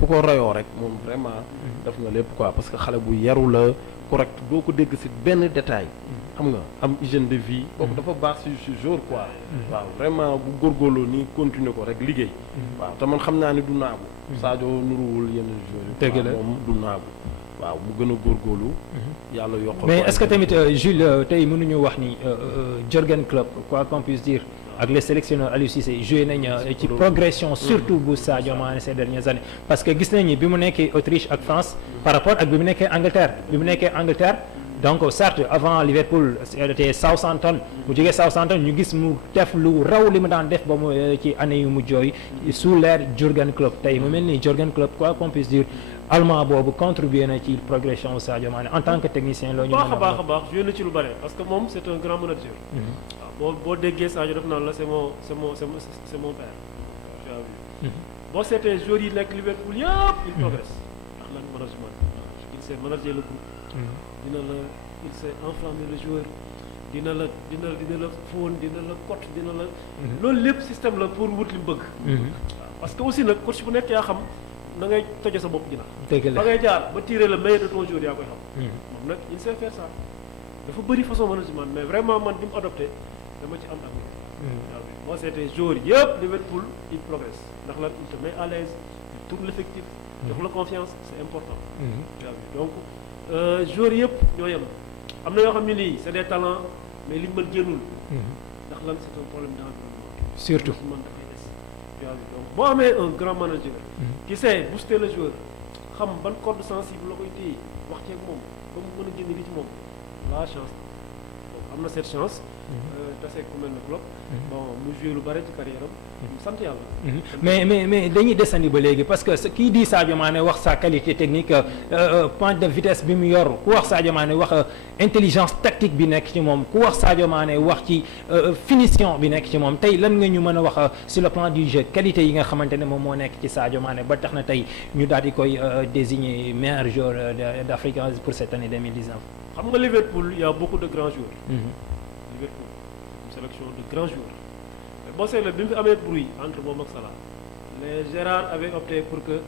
ko rayoo rek moom vraiment def nga lépp quoi parce que xale bu yaru la correct doo ko dégg si benn détail xam nga am hygiène de vie. kooku dafa baax si jour quoi. waaw vraiment bu góorgóorloo nii continuer ko rek liggéey. waaw te man xam naa ni du naagu. Sadio nuruwul yenn joueurs yi. dëgg la moom du naagu. waaw mu gën a góorgóorlu. yàlla yokkal mais est-ce que tamit Jules tey mënuñu wax ni Jürgen Klopp quoi qu'on puisse dire ak les sélectionneurs Aliou Cissé joué nañ ci progression surtout bu Sadio Mané ces dernières années parce que gis nañ ni bi mu nekkee Autriche ak France par rapport ak bi mu nekkee Angleterre donc certes avant Liverpool c'était Southampton mu jógee Southampton ñu gis mu def lu raw li mu daan def ba mu ci année yu mujj yooyu sous l'ère Jürgen Klopp tey mu mel ni Jürgen Klopp quoi qu'on puisse dire allemand boobu contribué na ci progression Sadio Mané en tant que technicien loo ñu mën a baax a baax joué na ci lu bare parce que moom c'est un grand manager. waaw boo déggee Sadio def naan la c'est mon père. tu as vu. boo seetee joueurs yi nekk Liverpool yëpp il progresse ndax lan management il sait manager le groupe. il sait enflammer le joueur dina la fóon dina la cote dina la. loolu lépp système la pour wut li mu bëgg. parce que aussi nag coach bu nekk yaa xam. na ngay toje sa bopp ginnaaw. dëgg la ba ngay jaar ba tirer le meilleur de ton joueur yaa koy xam. moom nag il sait faire ça dafa bëri façon management mais vraiment man bi mu adopté dama ci am ak waaw boo seetee joueurs yëpp Liverpool il progresse ndax lan il te met à l'aise il tourne l'effectif jox la confiance c'est important. donc joueurs yëpp ñoo yem am na yoo xam ne nii c'est des talents mais li mën génnul. ndax lan c'est un problème d'environnement. surtout donc boo amee un grand manager. qui sait booster le joueur xam ban corde sensible la koy téye wax ceeg moom ba mu mën a génne li ci moom la chance am na cette chance. tase ku mel ne club. bon mu joué lu bare ci carrière am. sant yàlla. mais dañuy desandi ba léegi parce que kii di Sadio Mané wax sa qualité technique pointe de vitesse bi mu yor ku wax Sadio Mané wax intelligence tactique bi nekk ci moom ku wax Sadio Mané wax ci finition bi nekk ci moom tey lan nga ñu mën a wax sur le plan du jeu qualité yi nga xamante ne moom moo nekk ci Sadio Mané ba tax na tey ñu daal di koy désigner meilleur joueur d'Afrique pour cette année 2019. xam nga Liverpool il y a beaucoup de grands joueurs. Liverpool une sélection de grands joueurs. boo seetlee bi mu fi amee bruit entre moom ak Salah les Gérard avait opté pour que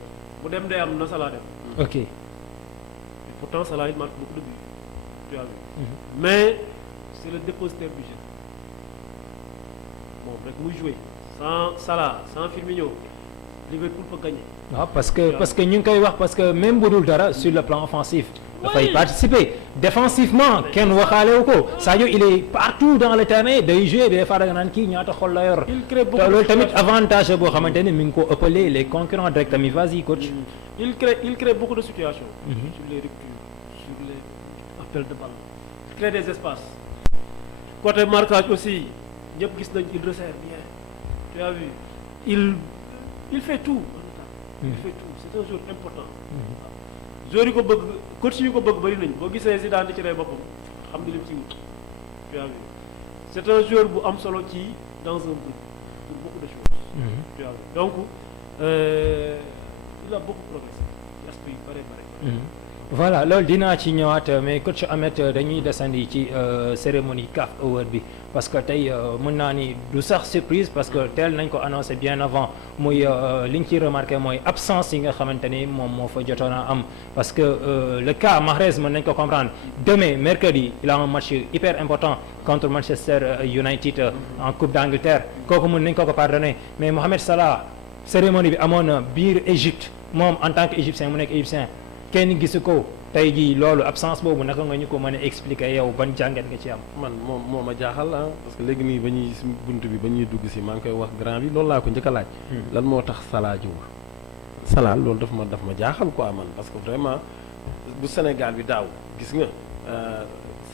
bu dem day am na Salah dem. ok. Et pourtant Salah il marque beaucoup de buts. Tu as vu. Mais c'est le dépositaire du jeu. Bon rek muy jouer sans Salah sans Firmino Liverpool peut gagner. waaw parce que ñu ngi koy wax parce que même bu dul dara sur le plan offensif. dafay participer défensivement kenn waxaale wu ko Sadio il est partout dans le terrain day jouer des fois da nga naan kii ñaata xol la yor. il crée beaucoup te loolu tamit avantage boo xamante ne mi ngi ko ëppale les concurrents direct tamit vas-y coach. il crée beaucoup de situations. sur les ruptures sur les appels de balle. Il crée des espaces. côté marquage aussi ñëpp gis nañ il resserre bien. Tu as vu il fait tout. il fait tout c'est un joueur important. joueurs yi ko bëgg coach yi ko bëgg bari nañ boo gisee Zidane di ci rey boppam xam ni lim ci wut. Tu as vu c'est un joueur bu am solo ci dans un groupe pour beaucoup de choses. Tu as vu donc il a beaucoup progressé ci aspect yu bare. voilà loolu dinaa ci ñëwaat mais coach Ahmed dañuy desandi ci cérémonie CAF Award bi parce que tey mën naa ni du sax surprise parce que teel nañ ko annoncé bien avant muy li ñu ciy remarqué mooy absence yi nga xamante ni moom moo fa jotoon a am parce que le cas Mahrez mën nañ ko comprendre demain mercredi il a un match hyper important contre Manchester United en Coupe d'Angleterre kooku mën nañ ko pardonner mais Mohamed Salah cérémonie bi amoon biir Égypte moom en tant que égyptien mu nekk égyptien kenn gisu ko tey jii loolu absence boobu naka nga ñu ko mën a expliquer yow ban jàngat nga ci am. man moo ma jaaxal parce que léegi nii ba ñuy si bunt bi ba ñuy dugg si maa ngi koy wax grand bi loolu laa ko njëkk a laaj. lan moo tax Salah jiwul. Salah loolu daf ma jaaxal quoi man parce que vraiment bu Sénégal bi daaw gis nga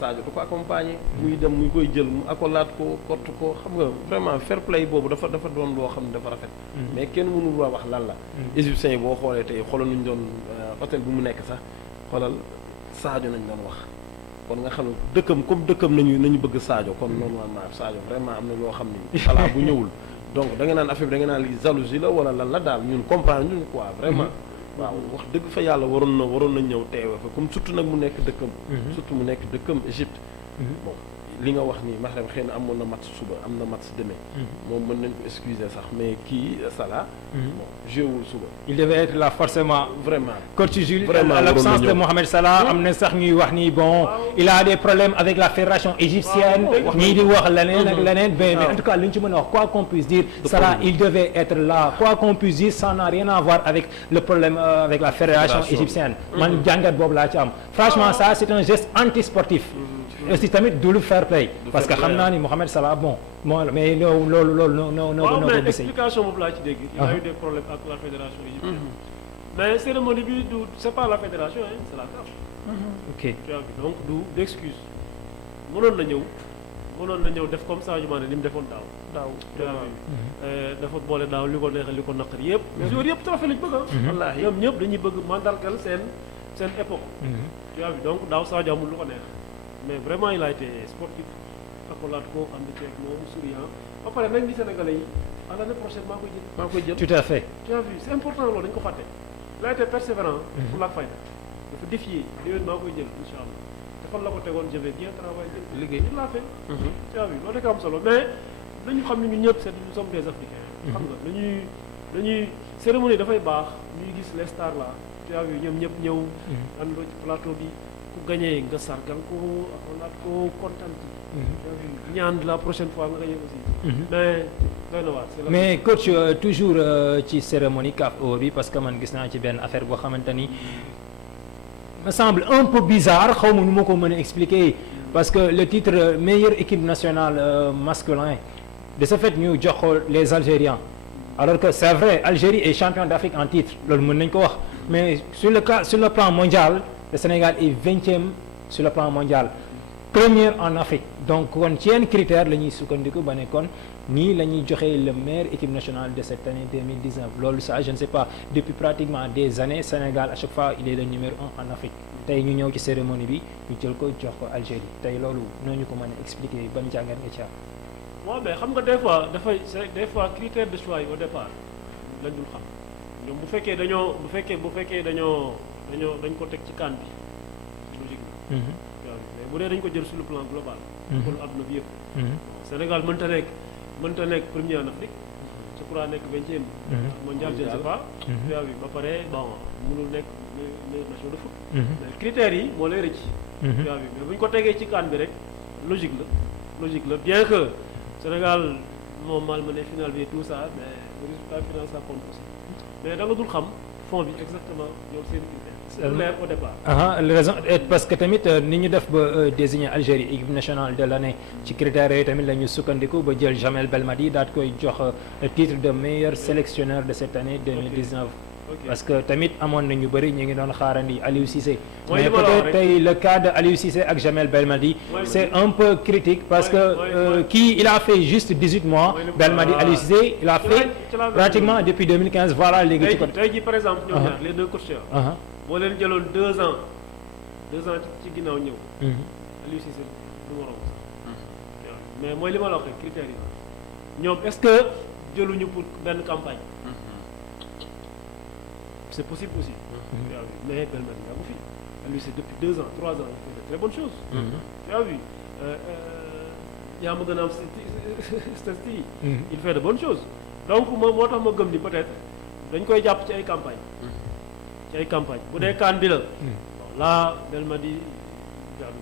Sadio du ko accompagner. muy dem muy koy jël mu accolade ko porte ko xam nga vraiment fair play boobu dafa doon loo xam ne dafa rafet. mais kenn mënul wax lan la. égyptiens yi boo xoolee tey xoolal nuñ doon hôtel bu mu nekk sax xoolal Sadio nañ doon wax kon nga xam ne dëkkam nañu bëgg Sadio kon normalement Sadio vraiment am na loo xam ni Salah bu ñëwul donc da nga naan affaire bi da nga naan li jalousie la wala lan la daal ñun comprendre ñun quoi vraiment. waaw wax dëgg fa yàlla waroon na ñëw teewe fa comme surtout nag mu nekk dëkkam. surtout mu nekk dëkkam Égypte. bon li nga wax nii Mahrez xëy na amoon na match suba am na match demain. moom mën nañ ko excuser sax mais kii Salah. bon joué wul suba. il devait être là forcément. vraiment coach Jules vraiment l'absence de Mohamed Salah am na sax ñuy wax ni bon il a des problèmes avec la fédération égyptienne. ñii di wax leneen ak leneen. mais en tout cas li ñu ci mën a wax quoi qu'on puisse dire. Salah il devait être là quoi qu'on puisse dire ça n'a rien à voir avec le problème avec la fédération égyptienne. man jàngat boobu laa ci am. franchement ça c'est un geste anti-sportif. aussi tamit du lu fair play parce que xam naa ni Mohamed Salah bon mais loolu non mais explication boobu laa ci dégg. il a eu des problèmes avec la fédération égyptienne. mais cérémonie bi c'est pas la fédération c'est la CAF. ok donc du excuse mënoon na ñëw def comme Sadio Mané li mu defoon daaw. dafa boole daaw li ko neexal li ko naqari yëpp. joueurs yëpp trophée lañ bëgg wallaahi ñoom ñëpp dañuy bëgg mandargal seen époque. donc daaw Sadio amul lu ko neex. mais vraiment il a été sportif accolade ko am na ceeb moom souriant ba pare nañ di Sénégalais yi à l'année prochaine maa koy jël. tout à fait. tu as vu c'est important loolu dañ ko fàtte. il a été persévérant. pour la fayda dafa défier déwén maa koy jël incha allah te fan la ko tegoon je vais bien travailler. liggéey il l'a fait. tu as vu loolu rek am solo mais dañu xam ne ñun ñëpp nous sommes des Africains. xam nga dañuy cérémonie dafay baax ñuy gis les stars là tu as vu ñoom ñëpp ñëw. àndoo ci plateau bi. ku gagné nga sargal ko akolaat ko kontaan ci. ñaan la prochaine fois nga gagné aussi. mais doy na waar. mais coach toujours ci cérémonie CAF Award bi parce que man gis naa ci benn affaire boo xamante ni me semble un peu bizarre xaw ma nu ma ko mën a expliquer parce que le titre meilleure équipe nationale masculin de ce fait ñu jox ko les Algériens alors que c'est vrai Algérie est champion d'Afrique en titre loolu mën nañ ko wax mais sur le plan mondial. Le Sénégal est 20e sur le plan mondial première en Afrique donc kon ci yenn critère la ñuy sukkandiku ba ne kon nii la ñuy joxe le meilleur équipe nationale de cette année 2019 loolu ça je ne sais pas depuis pratiquement des années Sénégal à chaque fois il est le numéro 1 en Afrique tey ñu ñëw ci cérémonie bi ñu jël ko jox ko Algérie tey loolu nooñu ko mën a expliquer ban jàngat nga ci am. waaw mais xam nga des fois dafay des fois critère de choix yi au départ lañ dul xam ñoom bu fekkee dañ ko teg ci CAN bi logique la. waaw mais bu dee dañ ko jël sur le plan global. kon adduna bi yëpp. Sénégal mënta nekk premier en Afrique. je crois nekk 20e. mondial je ne sais pas. waaw ba pare bon mënul nekk meilleure nation de foot. mais critères yi moo lay rëcc. waaw mais bu ñu ko tegee ci CAN bi rek logique la bien que Sénégal moom mal mené final bi tout ça mais le résultat final ça compte aussi mais da nga dul xam fond bi exactement yow seen critère. c'est leer au départ. la raison parce que tamit ni ñu def ba désigner Algérie équipe nationale de l'année ci critères yooyu tamit la ñu sukkandiku ba jël Jamel Belmadi daal koy jox le titre de meilleur sélectionneur de cette année 2019. parce que tamit amoon na ñu bëri ñu ngi doon xaarandi Aliou Cissé. mais peut-être tey le cas de Aliou Cissé ak Jamel Belmadi c'est un peu critique parce que kii il a fait juste 18 mois. Belmadi Aliou Cissé il a fait pratiquement depuis 2015 voilà léegi ci côté. tey jii par exemple ñoom ñaar les deux coachs. boo leen jëloon 2 ans ci ginnaaw ñëw. Aliou Cissé du ma romb sax. mais mooy li ma la wax rek critères yi ñoom est-ce que jëluñu pour benn campagne. c'est possible aussi. mais Belmadi yaa ngi fi Aliou Cissé depuis 2 ans 3 ans il fait de très bonnes choses. tu as vu yaa ma gën a am statistique il fait de bonnes choses donc moo tax ma gëm ni peut-être dañ koy jàpp ci ay campagne bu dee CAN bi la. bon là Belmadi jàll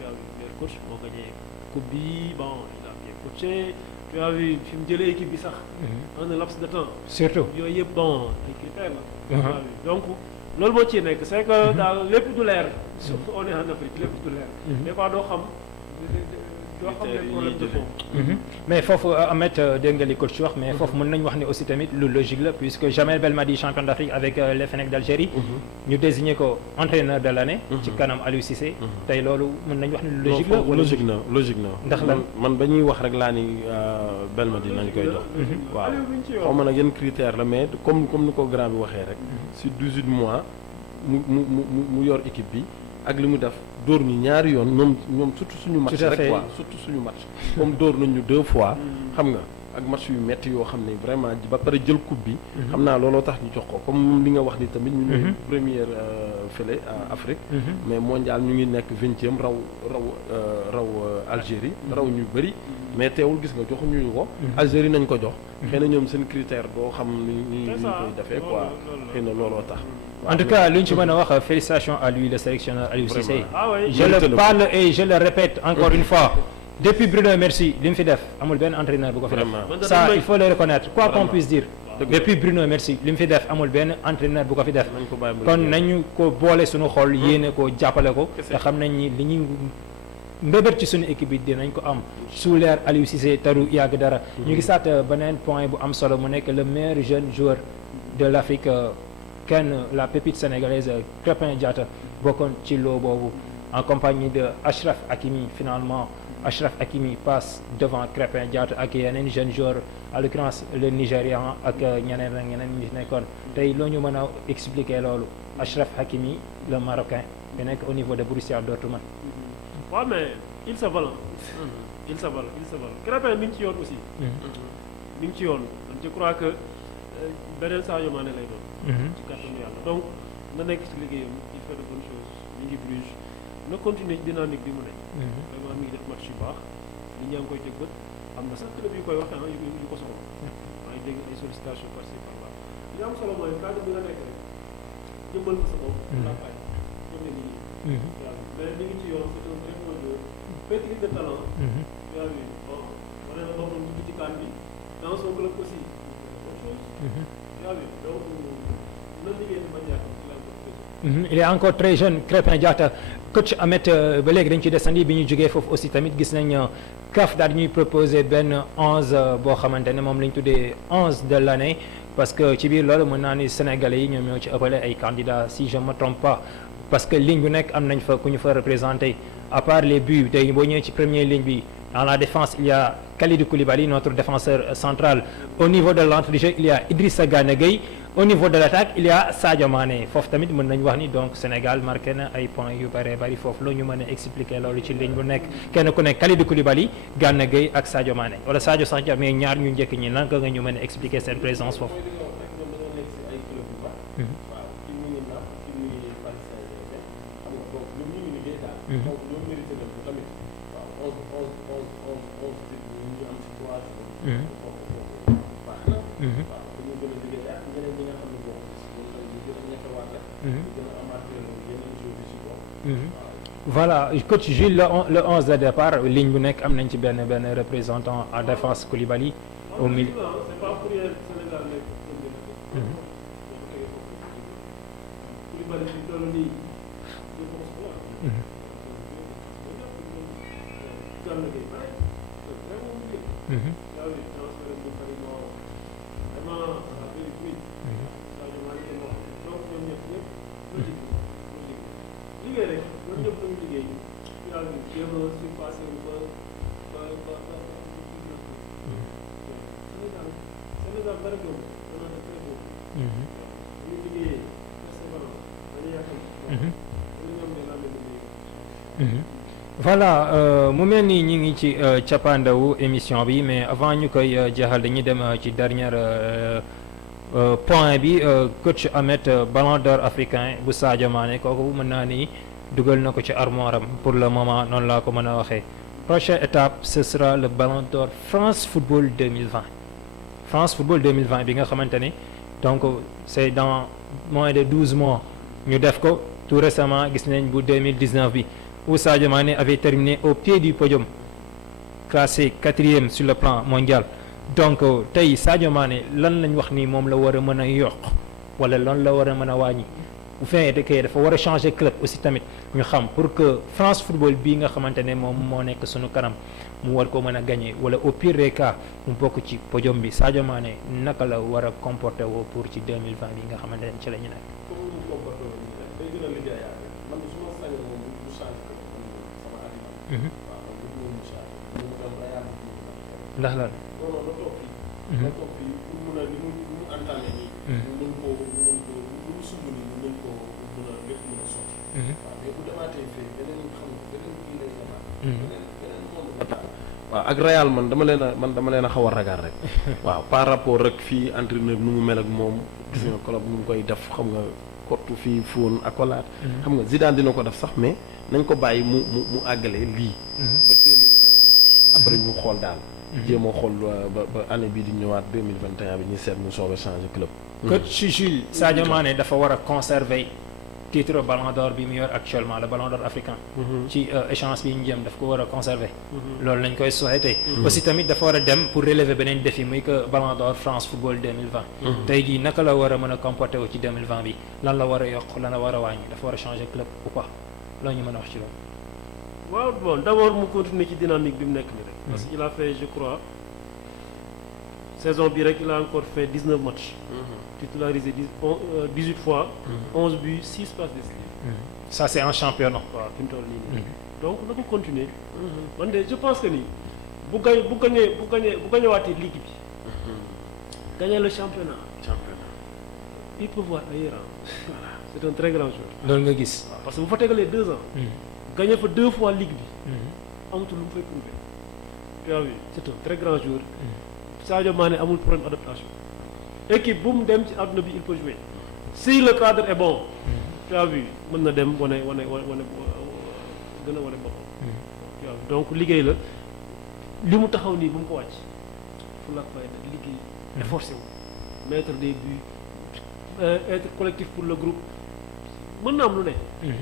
jël coach moo gagné coupe bi bon il a bien coaché tu as vu fi mu jëlee équipe bi sax. en un laps de temps. surtout yooyu yëpp bon ay critères la. donc loolu moo ciy nekk c'est que daal lépp du leer. surtout on est en Afrique lépp du leer. des fois doo xam les problèmes de fond. mais foofu Ahmed dégg nga li coach wax mais foofu mën nañu wax ne aussi tamit lu logique la puisque Jamel Belmadi champion d'Afrique avec les Fennecs d'Algérie. ñu désigné ko entraîneur de l'année. ci kanam Aliou Cissé. tey loolu mën nañu wax ne lu logique la. logique na ndax lan man ba ñuy wax rek laa ni Belmadi nañ koy jox. waaw xaw ma nag yenn critère la mais comme ni ko grand bi waxee rek. sur 18 mois mu yor équipe bi ak li mu def. dóor ñu ñaari yoon ñoom surtout suñu match rek quoi surtout suñu match comme dóor nañ ñu 2 fois xam nga ak match yu metti yoo xam ne vraiment ba pare jël coupe bi xam naa looloo tax ñu jox ko comme li nga wax ni tamit ñu ñuy première fële Afrique mais mondial ñu ngi nekk 20e raw Algérie raw ñu bëri mais teewul gis nga joxuñu ko Algérie nañ ko jox xëy na ñoom seen critère doo xam ni koy defee quoi xëy na looloo tax en tout cas lu ñu ci mën a wax félicitations à lui le sélectionneur Aliou Cissé. je le parle et je le répète encore une fois depuis Bruno Metsu li mu fi def amul benn entraîneur bu ko fi def. ça il faut le reconnaître quoi qu'on puisse dire. depuis Bruno Metsu li mu fi def amul benn entraîneur bu ko fi def. kon nañu ko boole suñu xol yéene ko jàppale ko. te xam nañ ni li ñuy mbébét ci suñu équipe bi dinañ ko am sous l'ère Aliou Cissé taru yàgg dara. ñu gisaat beneen point bu am solo mu nekk le meilleur jeune joueur de l'Afrique. kenn la pépite sénégalaise Crépin Diatta bokkoon ci loo boobu en compagnie de Achraf Hakimi finalement Achraf Hakimi passe devant Crépin Diatta ak yeneen jeunes joueurs à l'occurrence le Nigérian ak ñeneen ñi nekkoon tey loo ñu mën a expliquer loolu Achraf Hakimi le Marocain bi nekk au niveau de Borussia Dortmund. waaw mais il se vale. Crépin mi ngi ci yoon aussi. mi ngi ci yoon je crois que beneen Sadio Mané lay doon. ci kàttanu yàlla donc na nekk ci liggéeyam il fait de bonnes choses mi ngi Bruges na continuer dynamique bi mu ne. vraiment mi ngi def match yu baax nit ñaa ngi koy teg bët am na sax club yu koy wax yu ko soxla. maa ngi dégg ay sollicitation par ci par là li am solo mooy cadre bi nga nekk rek jëmbal ko sa bopp. la fay jëm na nit ñi. mais mi ngi ci yoon c'est un très bon joueur pétri de talent. yaa ngi bon wane na boppam dugg ci CAN bi dans son club aussi bonne chose. yaa ngi donc. il est encore très jeune Crépin Diatta coach Ahmed ba léegi dañ ci desandi bi ñu jógee foofu aussi tamit gis nañ CAF daal di ñuy proposer benn 11 boo xamante ne moom la ñu tuddee 11 de l'année parce que ci biir loolu mën naa ni sénégalais yi ñoom ñoo ci ëppale ay candidats si je me trompe pas parce que ligne bu nekk am nañ fa ku ñu fa représenté à part les buts tey boo ñëwee ci première ligne bi dans la défense il y a Kalidou Koulibaly notre défenseur central au niveau de l'entrée du jeu il y a Idrissa Gana Gueye au niveau de l'attaque il y a Sadio Mané foofu tamit mën nañu wax ni donc Sénégal marqué na ay points yu bari foofu la ñu mën a expliquer loolu ci ligne bu nekk kenn ku nekk Kalidou Koulibaly Gana Gueye ak Sadio Mané wala Sadio Sadio mais ñaar ñu njëkk ñi naka nga ñu mën a expliquer seen présence foofu. Voilà coach Jules le 11 de départ ligne bu nekk am nañ ci benn représentant en défense Koulibaly au milieu. C'est pas pour Sénégal nekk. Koulibaly fi toll nii voilà mu mel ni ñu ngi ci cappaandawu émission bi mais avant ñu koy jeexal dañuy dem ci dernier point bi coach Ahmed ballon d'or africain bu Sadio Mané kooku mën naa ni dugal na ko ci armoire am pour le moment noonu laa ko mën a waxee prochaine étape ce sera le ballon d'or France Football 2020 France Football 2020 bi nga xamante ni donc c'est dans moins de 12 mois ñu def ko tout récemment gis nañ bu 2019 bi où Sadio Mané avait terminé au pied du podium classé 4e sur le plan mondial donc tey Sadio Mané lan lañ wax ni moom la war a mën a yokk wala lan la war a mën a wàññi bu fekkee dafa war a changer club aussi tamit ñu xam pour que France Football bii nga xamante ne moom moo nekk sunu kanam mu war ko mën a gagner wala au pire des cas mu bokk ci podium bi Sadio Mané naka la war a comporter woo pour ci 2020 bi nga xamante ne ci la ñu nekk. ndax lan. waaw ak Real man dama leen a xaw a ragal rek waaw par rapport rek fii entraîneur nu mu mel ak moom gis nga club nu mu koy def xam nga kortu fii fóon accolade xam nga Zidane dina ko def sax mais nañ ko bàyyi mu àggalee lii ba 2020 après ñu xool daal jéem a xool ba année bii di ñëwaat 2021 bi ñu seet mu soog a changer club coach Jules Sadio Mané dafa war a conserver titre ballon d'or bi mu yor actuellement le ballon d'or africain ci échéance bi ñu jëm daf ko war a conserver loolu lañ koy souhaiter aussi tamit dafa war a dem pour relever beneen défi muy que ballon d'or France Football 2020 tey jii naka la war a mën a comporter wu ci 2020 bi lan la war a yokk lan la war a wàññi dafa war a changer club ou pas loolu ñu mën a wax ci loolu waaw bon d'abord mu continuer ci dynamique bi mu nekk nii rek parce qu'il a fait je crois saison bi rek il a encore fait 19 matchs titularisé 18 fois 11 buts 6 passes décisives ça c'est un championnat waaw fi mu toll nii donc na ko continuer man de je pense que ni bu gañewaatee ligue bi gagner le championnat il peut voir ailleurs c'est un très grand joueur loolu nga gis parce que bu fa tegalee 2 ans gagné fa 2 fois ligue bi amatul lu mu fay prouver tu as vu c'est un très grand joueur Sadio Mané amul problème d'adaptation équipe bu mu dem ci àdduna bi il peut jouer si le cadre est bon tu as vu mën na dem wane gën a wane boppam tu as vu donc liggéey la li mu taxaw nii bu mu ko wàcc fu la fay da liggéey efforcé wu mettre des buts être collectif pour le groupe mën na am lu ne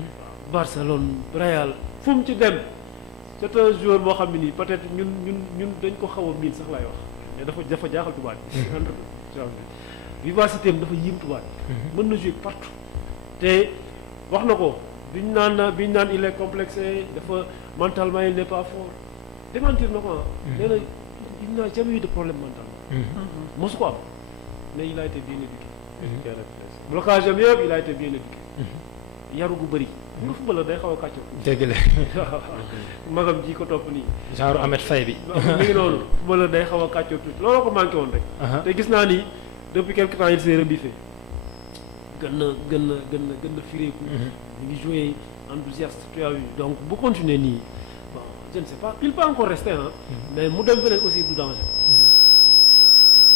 Barcelone Real fu mu ci dem c'est un joueur boo xam ne nii peut-être ñun dañ ko xaw a miin sax laay wax mais dafa jaaxal tubaab yi vivacité am dafa yim tubaab yi mën na jouer partout te wax na ko biñ naan il est complexé dafa mentalement il n'est pas fort démentir na ko nee na il n'a jamais eu de problème mental mosu ko am mais il a été bien éduqué blocage am yëpp il a été bien éduqué yaru gu bëri. nga footballeur day xaw a kàccoo. dëgg la magam ji ko topp nii. genre Ahmed Faye bi. mi ngi noonu footballeur day xaw a kàccoo tuuti looloo ko manqué woon rek. te gis naa ni depuis quelque temps il s'est rebiffé. gën na firéeku. ñu ngi joué enthousiaste tu as vu donc bu continuer nii bon je ne sais pas il peut encore rester mais mu dem feneen aussi du danger.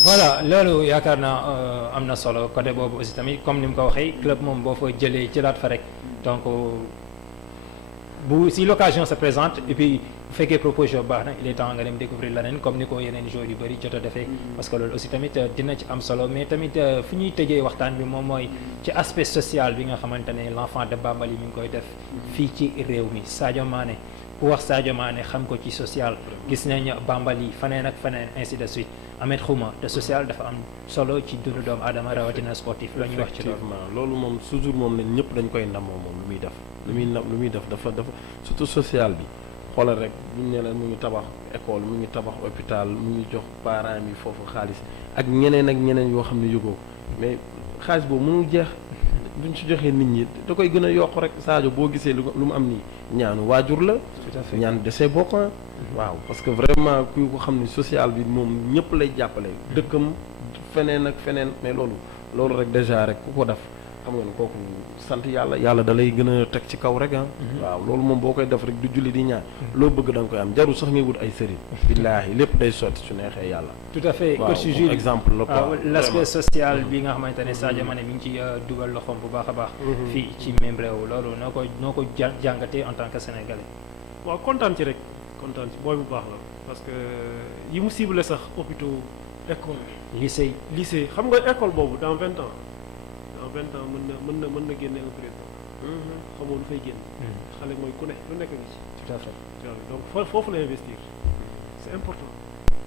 voilà loolu yaakaar naa am na solo côté boobu aussi tamit comme ni mu ko waxee club moom boo fa jëlaat fa rek donc bu si l'occasion se présente et puis bu fekkee proposition baax na il est temps nga dem découvrir leneen comme ni ko yeneen joueurs yu bëri jot a defee parce que loolu aussi tamit dina ci am solo mais tamit fu ñuy tëjee waxtaan bi moom mooy ci aspect social bi nga xamante ne l'enfant de Bambali mi ngi koy def fii ci réew mi Sadio Mané ku wax Sadio Mané xam ko ci social gis nañ Bambali faneen ak faneen ainsi de suite Ahmed Khouma te social dafa am solo ci dundu doomu aadama rawatina sportif la ñuy wax ci loolu moom toujours moom lañ ñëpp dañ koy ndamoo moom lu muy def dafa surtout social bi xoolal rek buñ ne la mu ngi tabax école mu ngi tabax hôpital mu ngi jox parents yi foofu xaalis ak ñeneen yoo xam ne yëgoo mais xaalis boobu mënul jeex duñ ci joxee nit ñi da koy gën a yokk rek Sadio boo gisee lu mu am nii ñaanu waajur la ñaan de ses bokk waaw parce que vraiment ku ko xam ne social bi moom ñëpp lay jàppale dëkkam feneen ak feneen mais loolu rek déjà rek ku ko def xam nga ne kooku sant yàlla da lay gën a teg ci kaw rek waaw loolu moom boo koy def rek du julli di ñaan loo bëgg da nga koy am jarul sax ngay wut ay sëriñ billaahi lépp day sotti su neexee yàlla tout à fait coach Jules exemple la quoi l'aspect social bi nga xamante ne Sadio Mané mi ngi ci dugal loxoom bu baax a baax fii ci même réew loolu noo ko jàngatee en tant que sénégalais waaw kontaan ci booy bu baax la parce que yi mu ciblé sax hôpitaux école lycée xam nga école boobu dans 20 ans mën na génne un président xamoo lu fay génn xale mooy ku ne lu nekk ngi ci tout à fait donc foofu la investir c'est important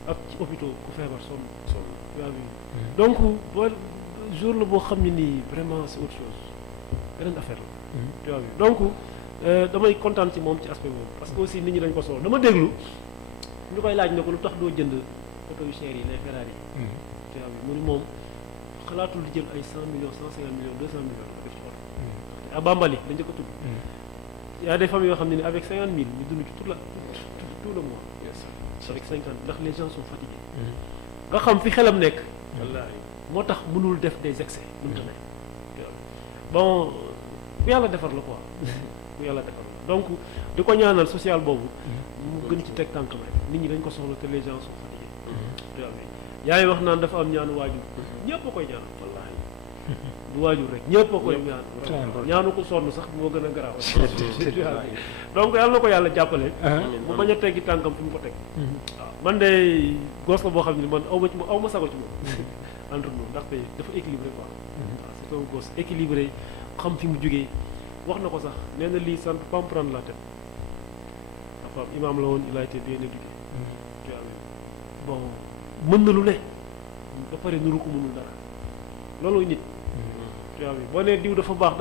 ak ci hôpitaux ku feebar sonn donc jour la boo xam ne nii vraiment c'est autre chose beneen affaire la tu vois donc damay kontaan ci moom ci aspect boobu parce que aussi nit ñi dañ ko soxla dama déglu ñu koy laaj ne ko lu tax doo jënd oto yu cher yi les Ferrari tu vois mu ni moom xalaatul di jël ay 100 millions 150 millions 200 millions def ci oto à Bambali dañ ko tudd y a des familles yoo xam ne ni avec 50 000 ñu dund ci tout le mois avec 50 ndax les gens sont fatigués nga xam fi xelam nekk wallaahi moo tax mënul def des excès mënta ne bon ku yàlla defar la quoi ku yàlla defar la donc di ko ñaanal social boobu mu gën ci teg tànkam rek nit ñi dañ ko soxla te les gens sont fatigués yaa ngi wax naan dafa am ñaanu waajur ñëpp a koy ñaan wallaahi du waajur rek ñëpp a koy ñaan ñaanu ko sonn sax moo gën a garaaw donc yàlla na ko yàlla jàppale mu bañ a teggi tànkam fi mu ko teg waaw man de gos la boo xam ne man aw ma sago ci moom entre nous ndaxte dafa équilibré quoi waaw c'est un gosse équilibré xam fi mu jógee wax na ko sax nee na lii ça ne peut pas me prendre la tête dafa imam la woon il a été bien éduqué bon mën na lu ne ba pare nuru ko mënul dara loolu nit tu vois boo nee diw dafa baax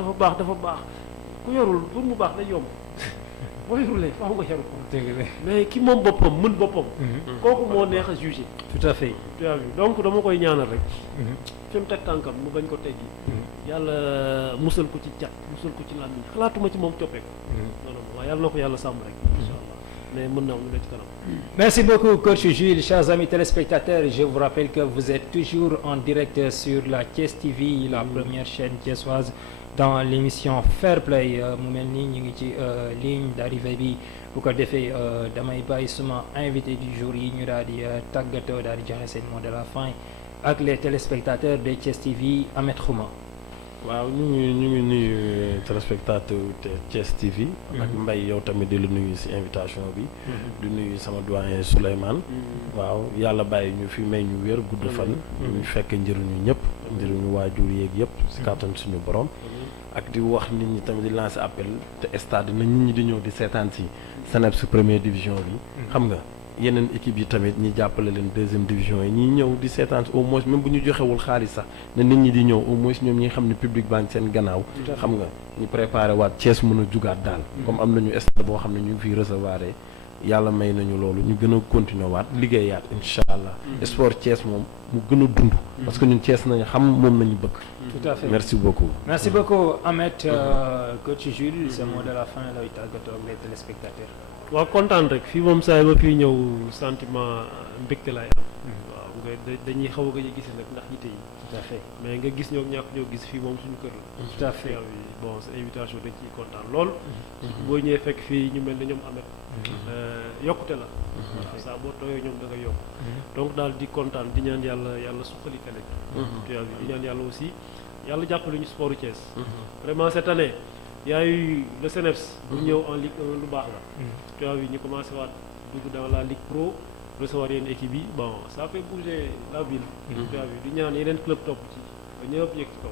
ku yorul pour mu baax day yomb boo yorulee faaw nga yaru ko mais ki moom boppam mën boppam kooku moo neex a jugé tout à fait tu vois donc dama koy ñaanal rek fi mu teg tànkam mu bañ ko teggi yàlla musal ko ci cat musal ko ci làmmiñ xalaatuma ci moom coppee ko non non waaw yàlla na ko yàlla sàmm rek incha allah mais mën na am lu ne ci kanam. Merci beaucoup coach Jules. Chers amis téléspectateurs, je vous rappelle que vous êtes toujours en direct sur la Thiès TV, la première chaîne thiessoise, dans l'émission Fair Play. mu mel ni ñu ngi ci ligne d'arrivée bi bu ko defee damay bàyyi suma invité du jour yi ñu daal di tàggatoo daal di joxe seen mot de la fin ak les téléspectateurs de Thiès TV. Ahmed Khouma. waaw ñu ngi nuyu téléspectateur Thiès TV. ak Mbaye yow tamit di la nuyu ci invitation bi. di nuyu sama doyen Souleymane. waaw yàlla bàyyi ñu fi may ñu wér gudd fan. ñu fekk njëriñu ñëpp. njëriñu waajur yeeg yëpp ci kàttan suñu borom. ak di wax nit ñi tamit di lancer appel te stade na nit ñi di ñëw di seetaan ci Seneps première division bi. xam nga yeneen équipe yi tamit ñi jàppale leen deuxième division yi ñi ñëw di seetaan au moins même bu ñu joxewul xaalis sax na nit ñi di ñëw au moins ñoom ñi xam ne public baa ngi seen gannaaw. xam nga ñu préparé waat Thiès mën a jugaat daal. comme am nañu stade boo xam ne ñu ngi fiy recevoir yàlla may nañu loolu ñu gën a continuer waat liggéeyaat incha allah. sport Thiès moom mu gën a dund. parce que ñun Thiès nañu xam moom nañu bëgg. tout à fait merci beaucoup. merci beaucoup Ahmed coach Jules ce mot de la fin looy tàggatoo ak les téléspectateurs. waaw kontaan rek fii moom saa yi ma fii ñëw sentiment mbégte laay am. waaw nga dañuy xaw a gëj a gise nag ndax yitte yi. tout à fait mais nga gis ñoo ñàkk ñoo gis fii moom suñu kër la. tout à fait bon sa invitation dañ ciy kontaan lool. boo ñëwee fekk fii ñu mel ne ñoom Ahmed. yokkute la. waaw saa boo tooyee ñoom da nga yokk. donc daal di kontaan di ñaan yàlla suqali télé. di ñaan yàlla aussi yàlla jàppale ñu sportu Thiès. vraiment cette année y a eu le CNEPS. bu ñëw en Ligue 1 lu baax la. tu as vu ñu commencé waat dugg dans la Ligue Pro recevoir yenn équipe yi bon ça fait bouger la ville. tu as vu di ñaan yeneen club topp ci ba ñëpp yegg ci kaw.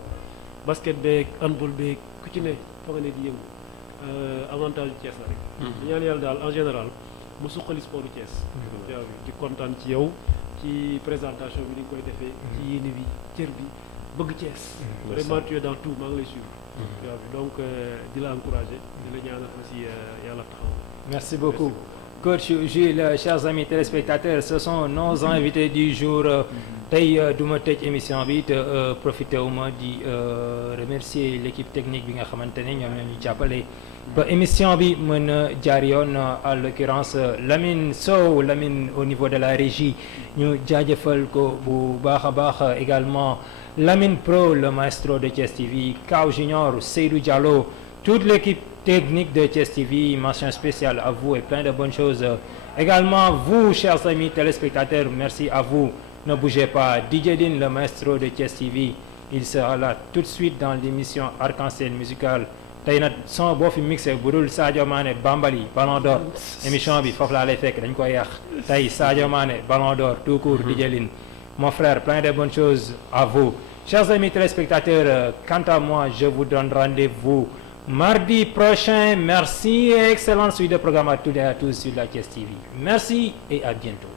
basket beeg handball beeg ku ci ne fa nga ne di yëngu avantage Thiès la rek. di ñaan yàlla daal en général mu suqali sportu Thiès. tu as vu di kontaan ci yow ci présentation bi ni nga koy defee. ci yéene bi cër bi bëgg Thiès. vraiment tu es dans tout maa ngi lay suivre. tu as vu donc di la encourager di la ñaanal aussi yàlla taxaw. merci beaucoup. Coach Jules, chers amis téléspectateurs, ce sont nos invités du jour. tey du ma tëj émission bi te profité wu ma di remercier l'équipe technique bi nga xamante ne ñoom ñoo ñu jàppale ba émission bi mën a jaar yoon en l'occurrence Lamine Sow Lamine au niveau de la régie ñu jaajëfal ko bu baax a baax également Lamine Pro le maestro de Thiès TV Kaw Junior Seydou Diallo toute l'équipe technique de Thiès TV, mention spéciale à vous et plein de bonnes choses. Également, vous, chers amis téléspectateurs, merci à vous. Ne bougez pas. DJ Din, le maestro de Thiès TV, il sera là tout de suite dans l'émission Arc-en-Ciel musicale. tey nag son boo fi mixé bu dul Sadio Mané Bambali Ballon d'Or émission bi foofu laa lay fekk dañ koy yàq tey Sadio Mané Ballon d'Or tout court DJ Lin mon frère plein de bonnes choses à vous. Chers amis téléspectateurs, quant à moi, je vous donne rendez-vous mardi prochain. Merci et excellente suite de programme à toutes et à tous sur la Thiès TV. Merci et à bientôt.